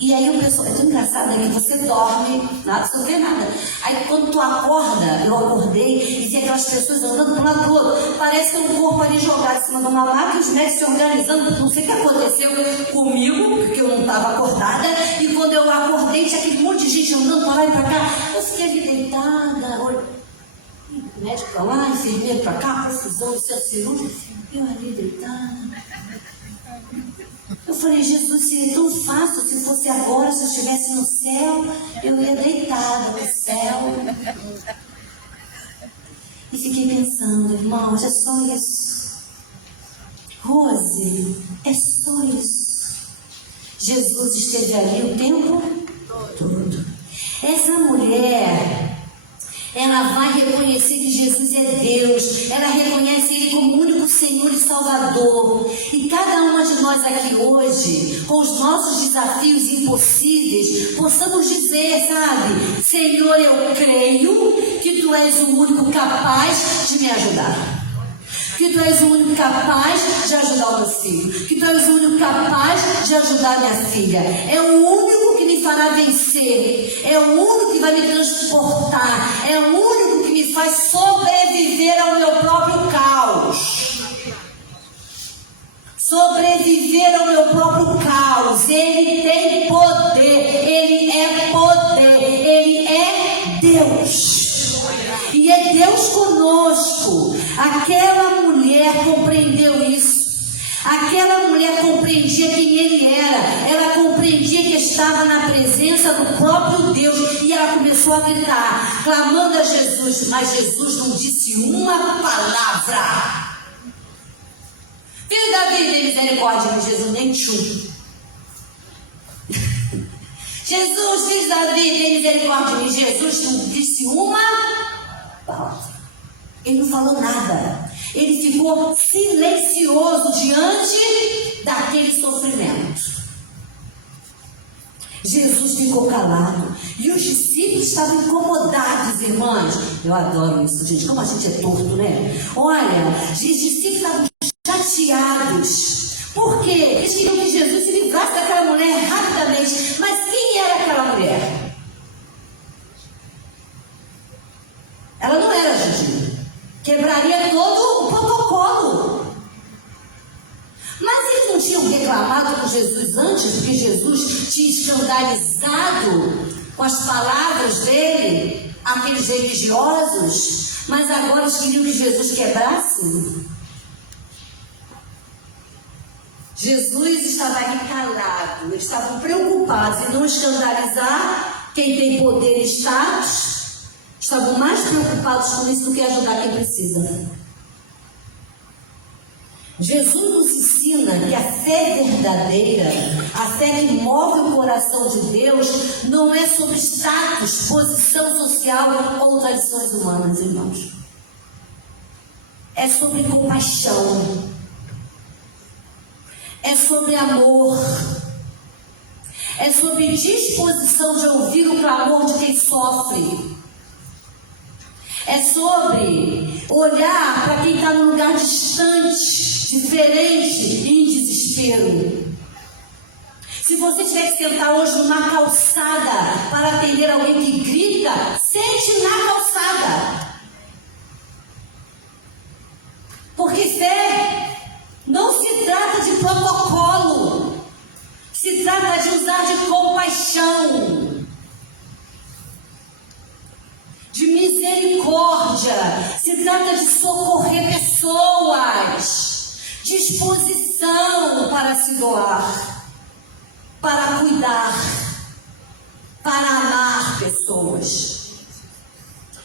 E aí o pessoal, é tão engraçado, né? Que você dorme, nada, você não vê nada. Aí quando tu acorda, eu acordei e vi aquelas pessoas andando de um lado pro outro. Parece que tem um corpo ali jogado em cima de uma máquina, os médicos se organizando. Não sei o que aconteceu comigo, porque eu não estava acordada. E quando eu acordei, tinha aquele monte de gente andando para lá e para cá. Eu fiquei ali deitada, médico para lá, enfermeiro para cá, profusão, centro cirúrgico. Eu ali deitada. Eu falei, Jesus, seria tão fácil se fosse agora, se eu estivesse no céu, eu ia deitada no céu. E fiquei pensando, irmãos, é só isso. Rose, é só isso. Jesus esteve ali o tempo todo. Essa mulher, ela vai reconhecer que Jesus é Deus, ela reconhece Ele como o único Senhor e Salvador. E cada uma de nós aqui hoje, com os nossos desafios impossíveis, possamos dizer, sabe, Senhor, eu creio que Tu és o único capaz de me ajudar. Que Tu és o único capaz de ajudar o meu filho. Que Tu és o único capaz de ajudar minha filha. É o único que me fará vencer. É o único que vai me transportar. É o único que me faz sobreviver ao meu próprio caos. Sobreviver ao meu próprio caos. Ele tem poder. Ele é poder. Ele é Deus. E é Deus conosco. Aquela mulher compreendeu isso. Aquela mulher compreendia quem Ele era. Ela compreendia que estava na presença do próprio Deus. E ela começou a gritar, clamando a Jesus. Mas Jesus não disse uma palavra. Filho de Davi, tem misericórdia de Jesus, nem tchum. Jesus, filho de Davi, tem misericórdia de Jesus, não disse uma palavra. Ele não falou nada. Ele ficou silencioso diante daquele sofrimento. Jesus ficou calado. E os discípulos estavam incomodados, irmãs. Eu adoro isso, gente. Como a gente é torto, né? Olha, os discípulos estavam chateados. Por quê? Eles queriam que Jesus se livrasse daquela mulher rapidamente. Mas quem era aquela mulher? Ela não era judia. Quebraria todo o protocolo. Mas eles não tinham reclamado com Jesus antes, porque Jesus tinha escandalizado com as palavras dele, aqueles religiosos. Mas agora eles queriam que Jesus quebrasse. Jesus estava ali calado. Eles estavam preocupados em não escandalizar quem tem poder e status. Estavam mais preocupados com isso do que ajudar quem precisa. Jesus nos ensina que a fé verdadeira, a fé que move o coração de Deus, não é sobre status, posição social ou tradições humanas, irmãos. É sobre compaixão. É sobre amor. É sobre disposição de ouvir o clamor de quem sofre. É sobre olhar para quem está num lugar distante, diferente e em desespero. Se você tiver que sentar hoje numa calçada para atender alguém que grita, sente na calçada. Porque fé não se trata de protocolo, se trata de usar de compaixão, de misericórdia, se trata de socorrer pessoas, disposição para se doar, para cuidar, para amar pessoas.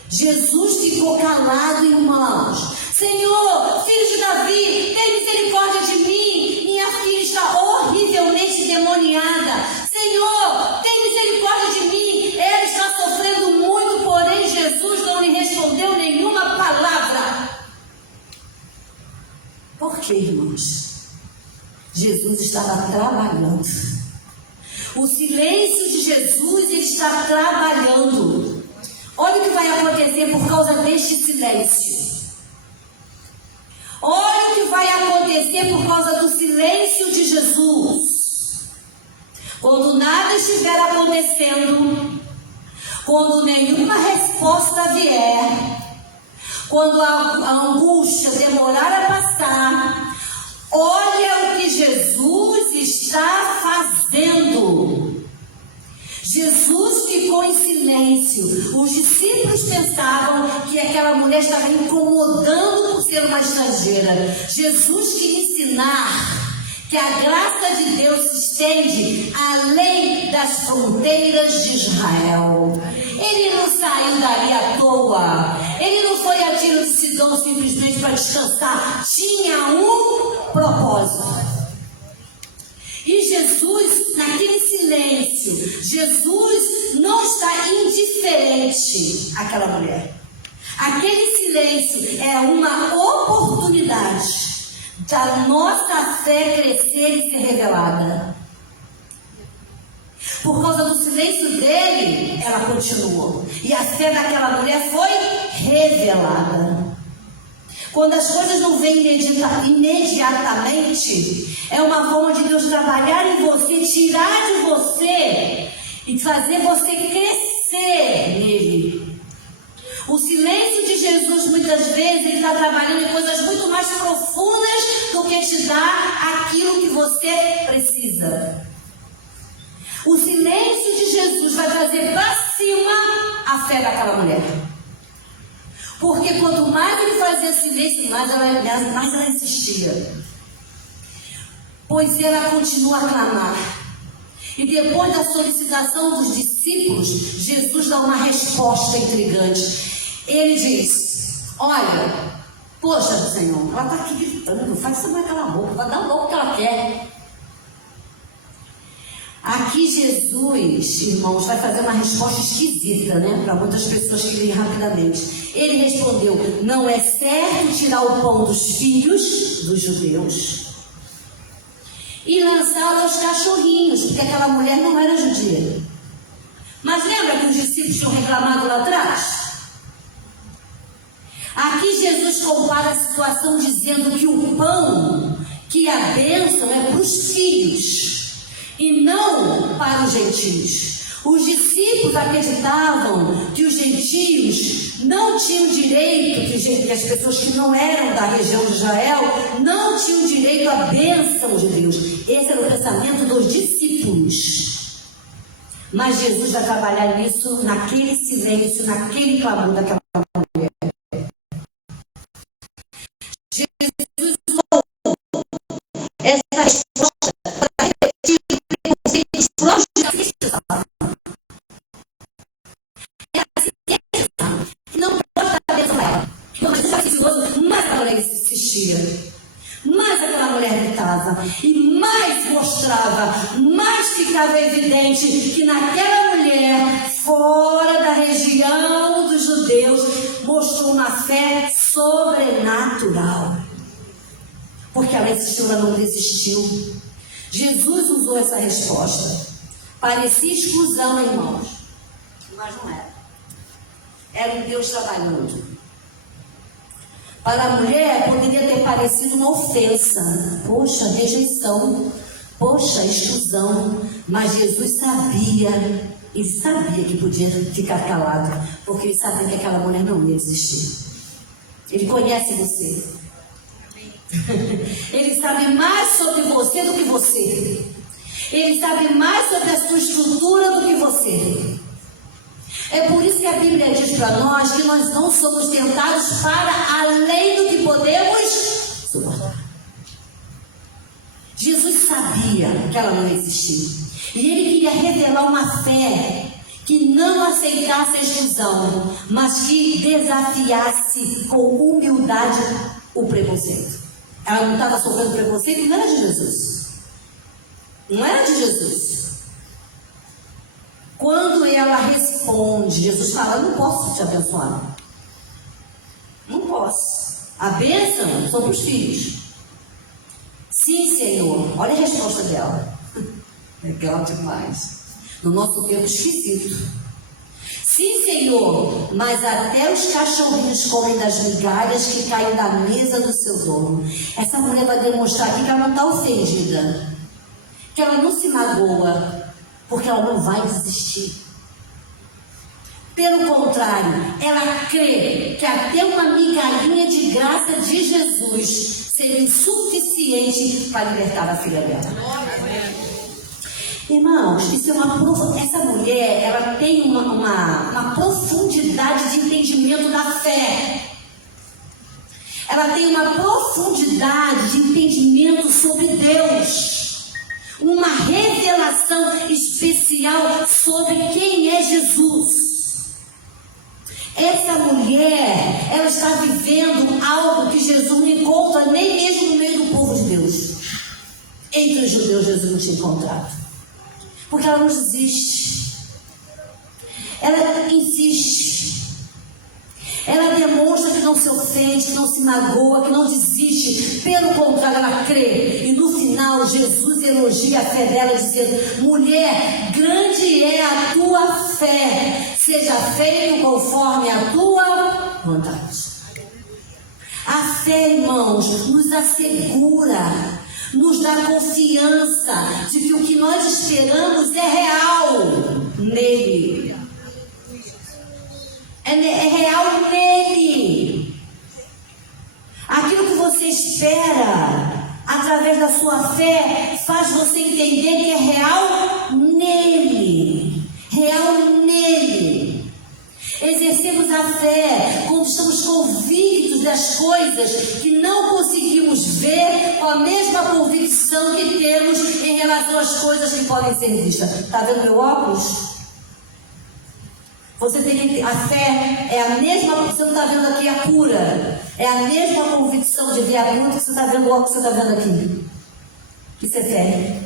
Jesus ficou calado, irmãos. Senhor, filho de Davi, tem misericórdia de mim. Minha filha está horrivelmente demoniada. Senhor, tem misericórdia de mim. Ela está sofrendo muito, porém Jesus não lhe respondeu nenhuma palavra. Por quê, irmãos? Jesus estava trabalhando. O silêncio de Jesus, ele está trabalhando. Olha o que vai acontecer por causa deste silêncio. Olha o que vai acontecer por causa do silêncio de Jesus. Quando nada estiver acontecendo, quando nenhuma resposta vier, quando a angústia demorar a passar, olha o que Jesus está fazendo. Jesus ficou em silêncio. Os discípulos pensavam que aquela mulher estava incomodando por ser uma estrangeira. Jesus queria ensinar que a graça de Deus se estende além das fronteiras de Israel. Ele não saiu dali à toa. Ele não foi a Tiro de Sidom simplesmente para descansar. Tinha um propósito. E Jesus, naquele silêncio, Jesus não está indiferente àquela mulher. Aquele silêncio é uma oportunidade da nossa fé crescer e ser revelada. Por causa do silêncio dele, ela continuou. E a fé daquela mulher foi revelada. Quando as coisas não vêm imediatamente, é uma forma de Deus trabalhar em você, tirar de você e fazer você crescer nele. O silêncio de Jesus, muitas vezes, ele está trabalhando em coisas muito mais profundas do que te dar aquilo que você precisa. O silêncio de Jesus vai trazer para cima a fé daquela mulher. Porque quanto mais ele fazia silêncio, mais ela insistia. Pois ela continua a clamar. E depois da solicitação dos discípulos, Jesus dá uma resposta intrigante. Ele diz: olha, poxa, Senhor, ela está aqui gritando, faz essa mulher calar a boca, vai dar logo o que ela quer. Aqui Jesus, irmãos, vai fazer uma resposta esquisita, né? Para muitas pessoas que leem rapidamente. Ele respondeu: não é certo tirar o pão dos filhos dos judeus e lançá-lo aos cachorrinhos, porque aquela mulher não era judia. Mas lembra que os discípulos tinham reclamado lá atrás? Aqui Jesus compara a situação dizendo que o pão, que a bênção é para os filhos e não para os gentios. Os discípulos acreditavam que os gentios não tinham direito, que as pessoas que não eram da região de Israel não tinham direito à bênção de Deus. Esse era o pensamento dos discípulos. Mas Jesus vai trabalhar nisso, naquele silêncio, naquele clamor daquela mulher. Jesus usou essa resposta para repetir os próprios discípulos. Não pode dar bênção a ela. Mas Jesus vai silencioso, mais aquela mulher insistia, mais aquela mulher gritava, e mais mostrava, mais ficava evidente que naquela mulher, fora da região dos judeus, mostrou uma fé sobrenatural. Porque ela insistiu, ela não desistiu. Jesus usou essa resposta. Parecia exclusão, irmãos, mas não era. Era um Deus trabalhando. Para a mulher, poderia ter parecido uma ofensa. Poxa, rejeição. Poxa, exclusão. Mas Jesus sabia. Ele sabia que podia ficar calado. Porque ele sabia que aquela mulher não ia desistir. Ele conhece você. Ele sabe mais sobre você do que você. Ele sabe mais sobre a sua estrutura do que você. É por isso que a Bíblia diz para nós que nós não somos tentados para além do que podemos suportar. Jesus sabia que ela não existia. E ele queria revelar uma fé que não aceitasse a exclusão, mas que desafiasse com humildade o preconceito. Ela não estava sofrendo preconceito, não era de Jesus. Não era de Jesus. Quando ela responde, Jesus fala: não posso te abençoar. Não posso. A bênção são para os filhos. Sim, Senhor. Olha a resposta dela. Legal demais. No nosso tempo esquisito. Sim, Senhor, mas até os cachorrinhos comem das migalhas que caem da mesa do seu dono. Essa mulher vai demonstrar aqui que ela não está ofendida, que ela não se magoa, porque ela não vai desistir. Pelo contrário, ela crê que até uma migalhinha de graça de Jesus seria suficiente para libertar a filha dela. Irmãos, essa mulher, ela tem uma profundidade de entendimento da fé. Ela tem uma profundidade de entendimento sobre Deus. Uma revelação especial sobre quem é Jesus. Essa mulher, ela está vivendo algo que Jesus não encontra nem mesmo no meio do povo de Deus. Entre os judeus, Jesus não tinha encontrado. Porque ela não desiste. Ela insiste. Ela demonstra que não se ofende, que não se magoa, que não desiste. Pelo contrário, ela crê. E no final, Jesus elogia a fé dela, dizendo: mulher, grande é a tua fé. Seja feito conforme a tua vontade. A fé, irmãos, nos assegura, nos dá confiança de que o que nós esperamos é real nele. É real nele. Aquilo que você espera através da sua fé faz você entender que é real nele. Real nele. Exercemos a fé quando estamos convictos das coisas que não conseguimos ver com a mesma convicção que temos em relação às coisas que podem ser vistas. Está vendo meu óculos? Você tem que, a fé é a mesma, você não está vendo aqui a cura, é a mesma convicção de ver a cura que você está vendo o óculos que você está vendo aqui. Isso é fé.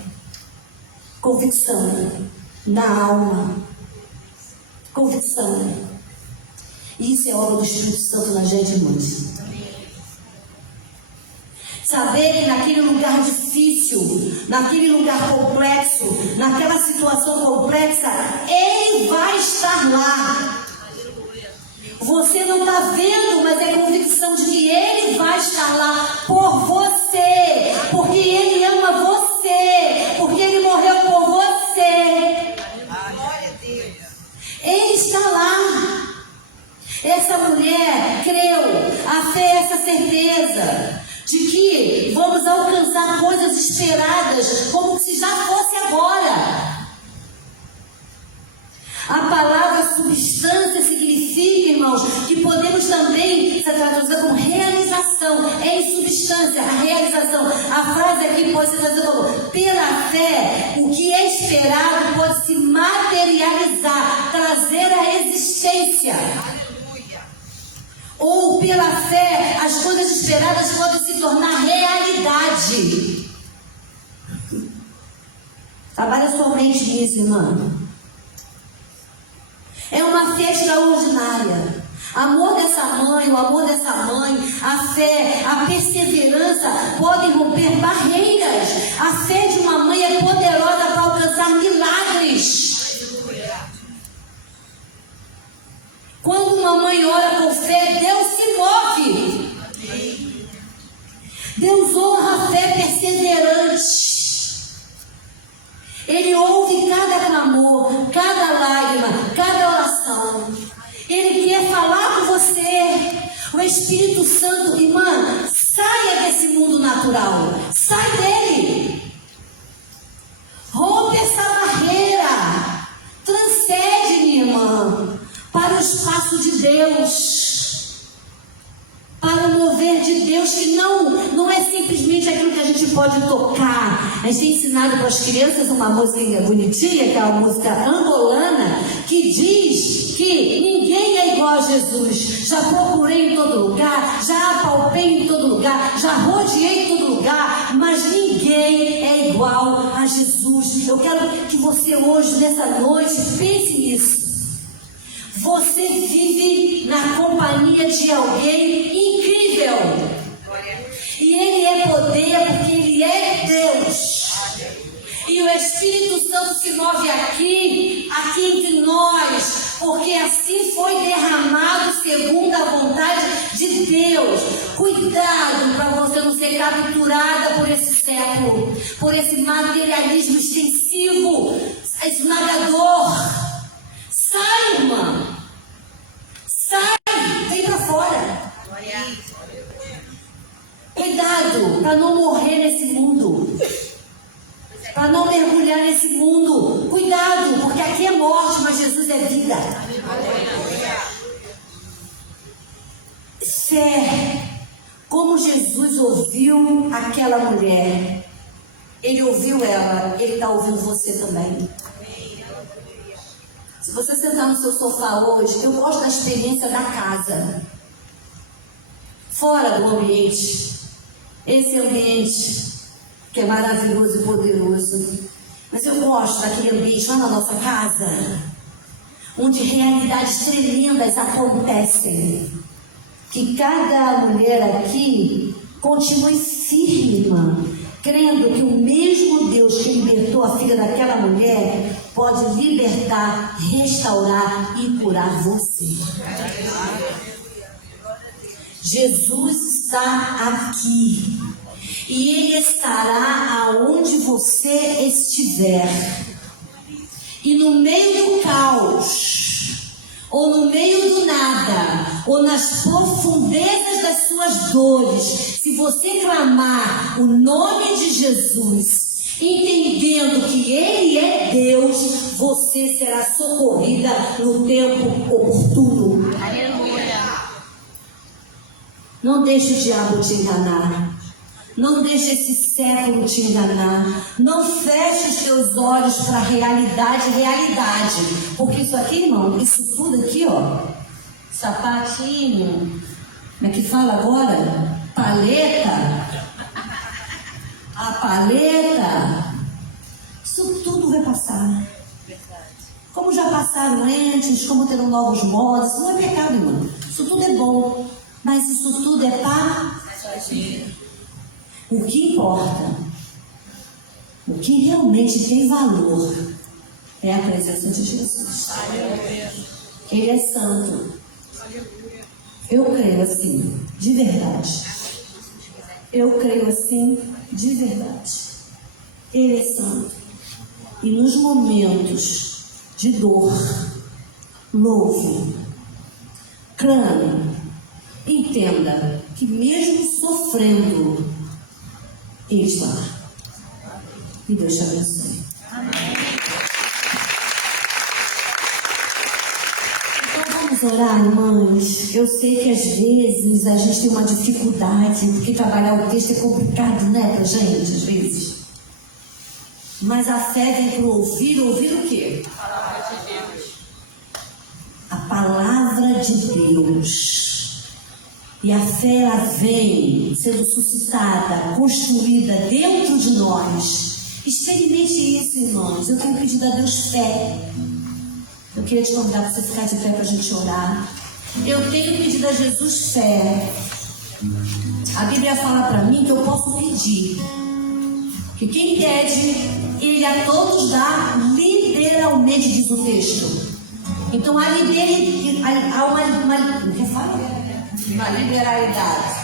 Convicção na alma. Convicção. E isso é obra do Espírito Santo na gente, irmãos. Saber que naquele lugar difícil, naquele lugar complexo, naquela situação complexa, Ele vai estar lá. Você não está vendo, mas é convicção de que Ele vai estar lá por você, porque Ele ama você, porque Ele morreu por você. Ele está lá. Essa mulher creu, a fé é essa certeza de que vamos alcançar coisas esperadas como se já fosse agora. A palavra substância significa, irmãos, que podemos também ser traduzida como realização. É em substância, a realização. A frase aqui pode ser traduzida como: pela fé, o que é esperado pode se materializar, trazer a existência. Ou pela fé, as coisas esperadas podem se tornar realidade. Trabalha sua mente nisso, irmã. É uma fé extraordinária. Amor dessa mãe, o amor dessa mãe, a fé, a perseverança podem romper barreiras. A fé de uma mãe é poderosa para alcançar milagres. Quando uma mãe ora com fé, Deus se move. Deus honra a fé perseverante. Ele ouve cada clamor, cada lágrima, cada oração. Ele quer falar com você. O Espírito Santo, irmã, saia desse mundo natural. Sai dele. Rompe essa barreira. Transcende, minha irmã, para o espaço de Deus, para o mover de Deus, que não é simplesmente aquilo que a gente pode tocar. A gente tem ensinado para as crianças uma música bonitinha, que é uma música angolana, que diz que ninguém é igual a Jesus. Já procurei em todo lugar, já apalpei em todo lugar, já rodeei em todo lugar, mas ninguém é igual a Jesus. Eu quero que você hoje, nessa noite, pense nisso. Você vive na companhia de alguém incrível. E Ele é poder porque Ele é Deus. E o Espírito Santo se move aqui entre nós, porque assim foi derramado segundo a vontade de Deus. Cuidado para você não ser capturada por esse século, por esse materialismo extensivo, esmagador. Sai, irmã. Sai, vem para fora. Cuidado para não morrer nesse mundo, para não mergulhar nesse mundo. Cuidado, porque aqui é morte, mas Jesus é vida. Fé. Como Jesus ouviu aquela mulher, Ele ouviu ela, Ele está ouvindo você também. Se você sentar no seu sofá hoje, eu gosto da experiência da casa, fora do ambiente. Esse ambiente que é maravilhoso e poderoso. Mas eu gosto daquele ambiente lá na nossa casa, onde realidades tremendas acontecem. Que cada mulher aqui continue firme, irmã, crendo que o mesmo Deus que libertou a filha daquela mulher pode libertar, restaurar e curar você. Jesus está aqui e Ele estará aonde você estiver. E no meio do caos, ou no meio do nada, ou nas profundezas das suas dores, se você clamar o nome de Jesus, entendendo que Ele é Deus, você será socorrida no tempo oportuno. Aleluia. Não deixe o diabo te enganar. Não deixe esse século te enganar. Não feche os teus olhos para a realidade. Porque isso aqui, irmão, isso tudo aqui, ó, sapatinho, como é que fala agora? Paleta. A paleta. Isso tudo vai passar. Como já passaram antes, como terão novos modos. Isso não é pecado, irmão. Isso tudo é bom. Mas isso tudo é passageiro. O que importa, o que realmente tem valor, é a presença de Jesus. Ele é santo. Eu creio assim, de verdade. Eu creio assim, de verdade. Ele é santo. E nos momentos de dor, louve, clame, entenda que mesmo sofrendo, Ele está lá. E Deus te abençoe. Amém. Então vamos orar, irmãs. Eu sei que às vezes a gente tem uma dificuldade, porque trabalhar o texto é complicado, né, pra gente, às vezes. Mas a fé vem para ouvir o quê? A palavra de Deus. E a fé, ela vem sendo suscitada, construída dentro de nós. Experimente isso, irmãos. Eu tenho pedido a Deus fé. Eu queria te convidar para você ficar de pé para a gente orar. Eu tenho pedido a Jesus fé. A Bíblia fala para mim que eu posso pedir. Que quem pede, Ele a todos dá literalmente, diz o texto. Então há uma liberalidade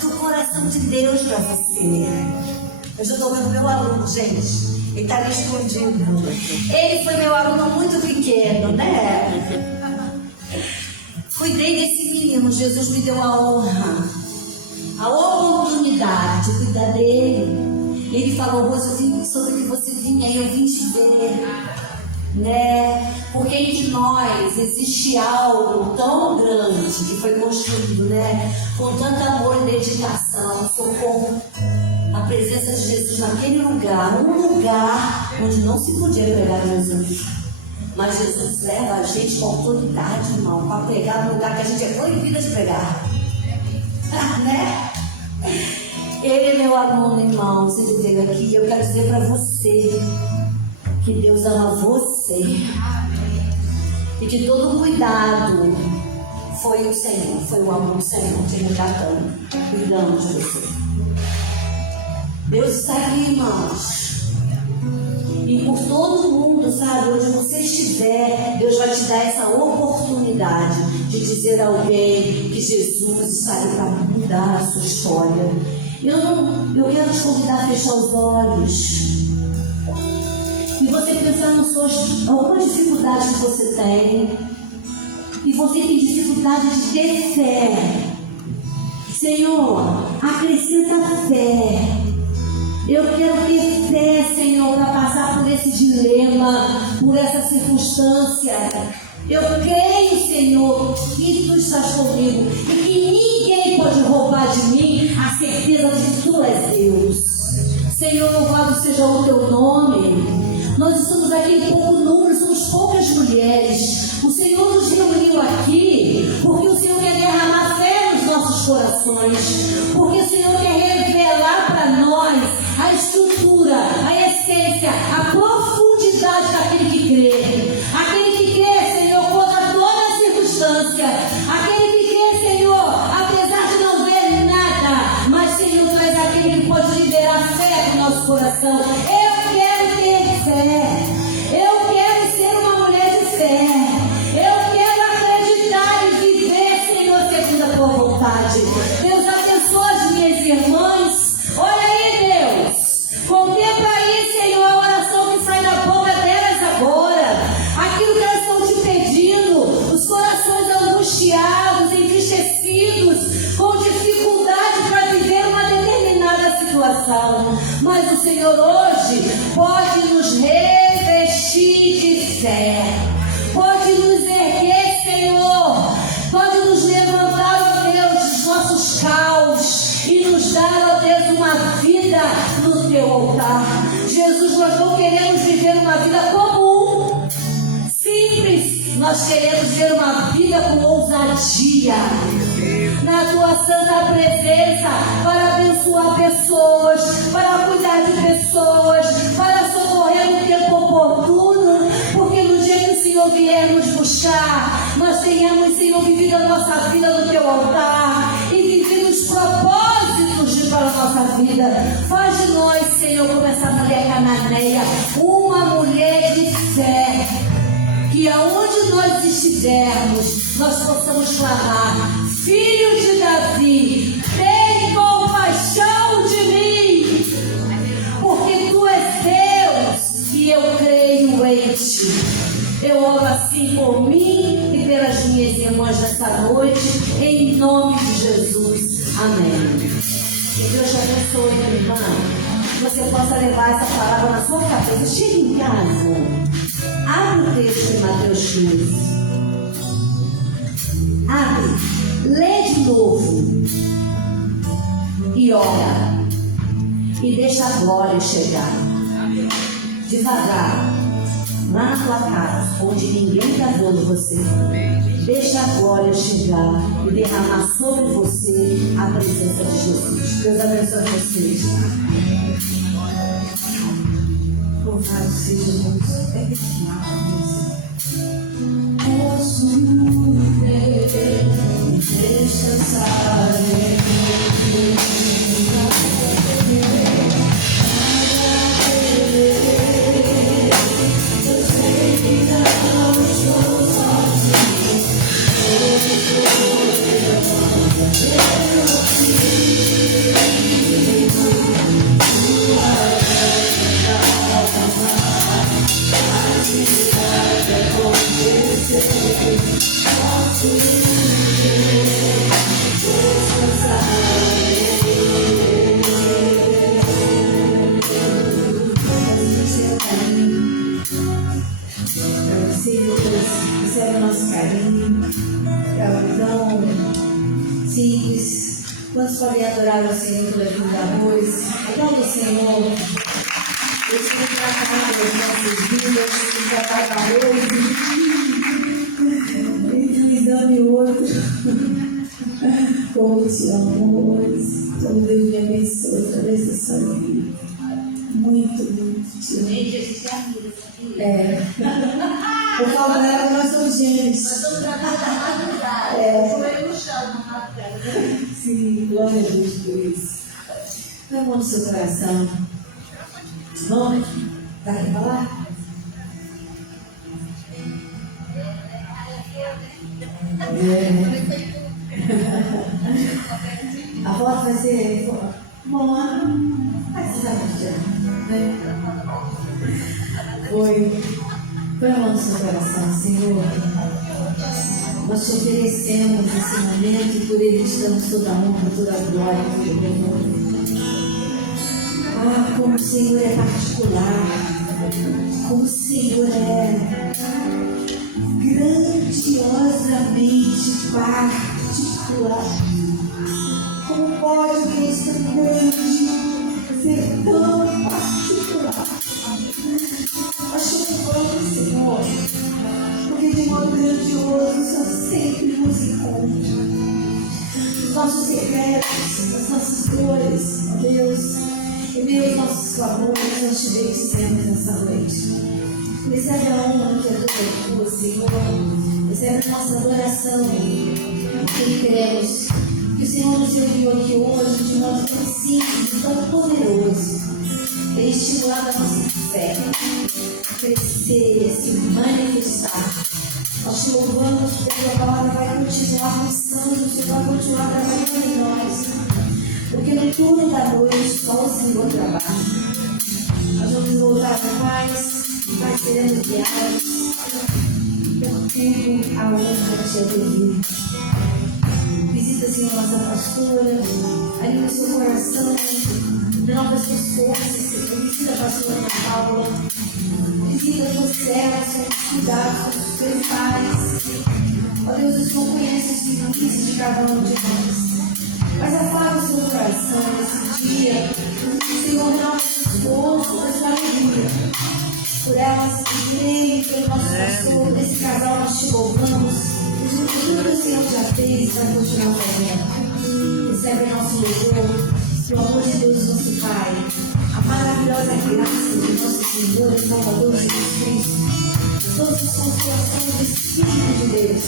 do coração de Deus para você. Eu já estou vendo meu aluno, gente. Ele está me escondido. Ele foi meu aluno muito pequeno, né? Cuidei desse menino. Jesus me deu a honra, a oportunidade de cuidar dele. Ele falou: Rose, eu vim sobre que você vinha e eu vim te ver, né? Porque entre nós existe algo tão grande que foi construído, né? Com tanto amor e dedicação, socorro. A presença de Jesus naquele lugar, um lugar onde não se podia pregar Jesus. Mas Jesus leva a gente com autoridade, irmão, para pregar no lugar que a gente é proibida de pregar. Né? Ele é meu aluno, irmãos. Ele veio aqui e eu quero dizer para você que Deus ama você. E que todo cuidado foi o Senhor, foi o amor do Senhor te resgatando, cuidando de você. Deus está aqui, irmãos. E por todo mundo, sabe, onde você estiver, Deus vai te dar essa oportunidade de dizer a alguém que Jesus está ali para mudar a sua história. Eu quero te convidar a fechar os olhos. E você pensar nas suas alguma dificuldade que você tem. E você tem dificuldade de ter fé. Senhor, acrescenta fé. Eu quero ter fé, Senhor, para passar por esse dilema, por essa circunstância. Eu creio, Senhor, que Tu estás comigo e que ninguém pode roubar de mim a certeza de que Tu és Deus. Senhor, louvado seja o Teu nome. Nós estamos aqui em pouco número, somos poucas mulheres. O Senhor nos reuniu aqui porque o Senhor quer derramar fé nos nossos corações, porque o Senhor quer revelar para nós a estrutura, a essência, a profundidade daquele que crê. nosso coração. Eu quero ter fé. Eu quero ser uma mulher de fé. Eu quero acreditar e viver, Senhor, segundo a tua vontade. Deus, abençoa as minhas irmãs. Olha aí, Deus. Contempla aí, Senhor, a oração que sai da boca delas agora. Aquilo que elas estão te pedindo. Os corações angustiados, entristecidos, com dificuldade para viver uma determinada situação. Mas o Senhor hoje pode nos revestir de fé. Pode nos erguer, Senhor. Pode nos levantar, ó Deus, dos nossos caos e nos dar, ó Deus, uma vida no teu altar. Jesus, nós não queremos viver uma vida comum, simples. Nós queremos ver uma vida com ousadia na tua santa presença, para abençoar pessoas, para cuidar de pessoas, para socorrer no tempo oportuno, porque no dia que o Senhor vier nos buscar, nós tenhamos, Senhor, vivido a nossa vida no teu altar e vivido os propósitos para a nossa vida. Faz de nós, Senhor, como essa mulher cananeia, uma mulher de fé, que aonde nós estivermos, nós possamos clamar: Filho de Davi, tem compaixão de mim, porque tu és Deus e eu creio em ti. Eu oro assim por mim e pelas minhas irmãs nesta noite, em nome de Jesus. Amém. Que Deus te abençoe, minha irmã. Que você possa levar essa palavra na sua cabeça. Chega em casa, abre o texto em Mateus 15. Abre, lê de novo e ora. E deixa a glória chegar. Devagar, lá na tua casa, onde ninguém está vendo você. Deixa a glória chegar e derramar sobre você a presença de Jesus. Deus abençoe vocês. Louvado seja Deus. É posso descansar em eu sei que não estou sozinho. Recebe o nosso carinho, é algo tão simples. Quantos podem adorar o Senhor pela vida da luz? Adore o Senhor. Esse é o trabalho das nossas vidas, o trabalho da luz. Entre um exame e outro. Como te amo hoje. Como Deus me abençoe através dessa vida. Muito, muito te amo. Eu falo para ela que nós somos gêmeos. Nós somos tratados da madrugada. Eu no chão, na madrugada. Sim, glória a Deus por isso. Põe a mão no seu coração. Vamos? Tá aqui para lá? A voz vai ser bom, vai se dar né? Foi. Põe a mão no seu coração, Senhor. Nós te oferecemos esse momento e por ele te damos toda a honra, toda a glória, todo o louvor. Ah, como o Senhor é particular, como o Senhor é grandiosamente particular. Como pode um Deus tão grande ser tão particular? Nós te louvamos, Senhor, porque de modo grandioso o Senhor sempre nos encontra. Os nossos secretos, as nossas dores, ó Deus, em meio aos nossos clamores, nós te bendizemos nessa noite. Recebe a honra que é toda tua, Senhor. Recebe a nossa adoração, que cremos que o Senhor nos enviou aqui hoje de modo tão simples e tão poderoso Vem estimulando a nossa fé a crescer, a se manifestar. Nós te louvamos porque a palavra vai continuar pensando, o Senhor vai continuar trabalhando em nós. Porque no turno da noite só o Senhor trabalha. Nós vamos voltar mais, mais seremos guiados. Por tempo a honra te é devido. Visita, Senhor, nossa pastora, alinha o seu coração, renova as suas forças, visita a pastora Ana Paula, visita as suas servas, seus cuidados, seus pais. Ó Deus, o Senhor conhece os limites de cada um de nós. Mas afaga o seu coração nesse dia, Senhor, renova as suas forças, a sua alegria. Por elas, igreja, pelo nosso pastor, por esse casal, nós te louvamos. Tudo que o Senhor já fez, vai continuar fazendo. Recebe nosso louvor, o amor de Deus, nosso Pai, a maravilhosa graça de nosso Senhor e Salvador Jesus Cristo, todas as consolações do Espírito de Deus,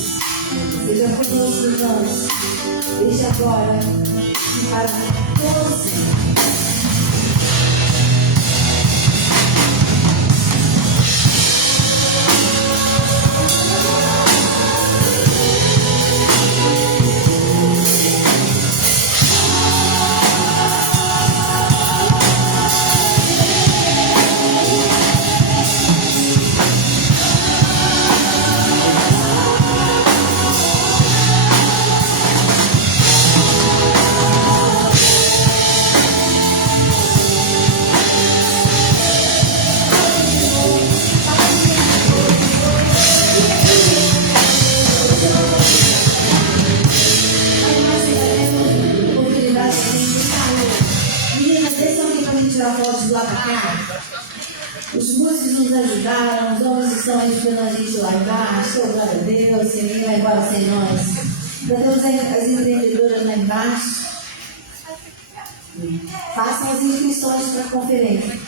seja conosco nós, desde agora e para todos sempre. Os músicos nos ajudaram, os homens estão ajudando a gente lá embaixo, glória a Deus, ninguém vai embora sem nós. Já temos as empreendedoras lá embaixo. Façam as inscrições para a conferência.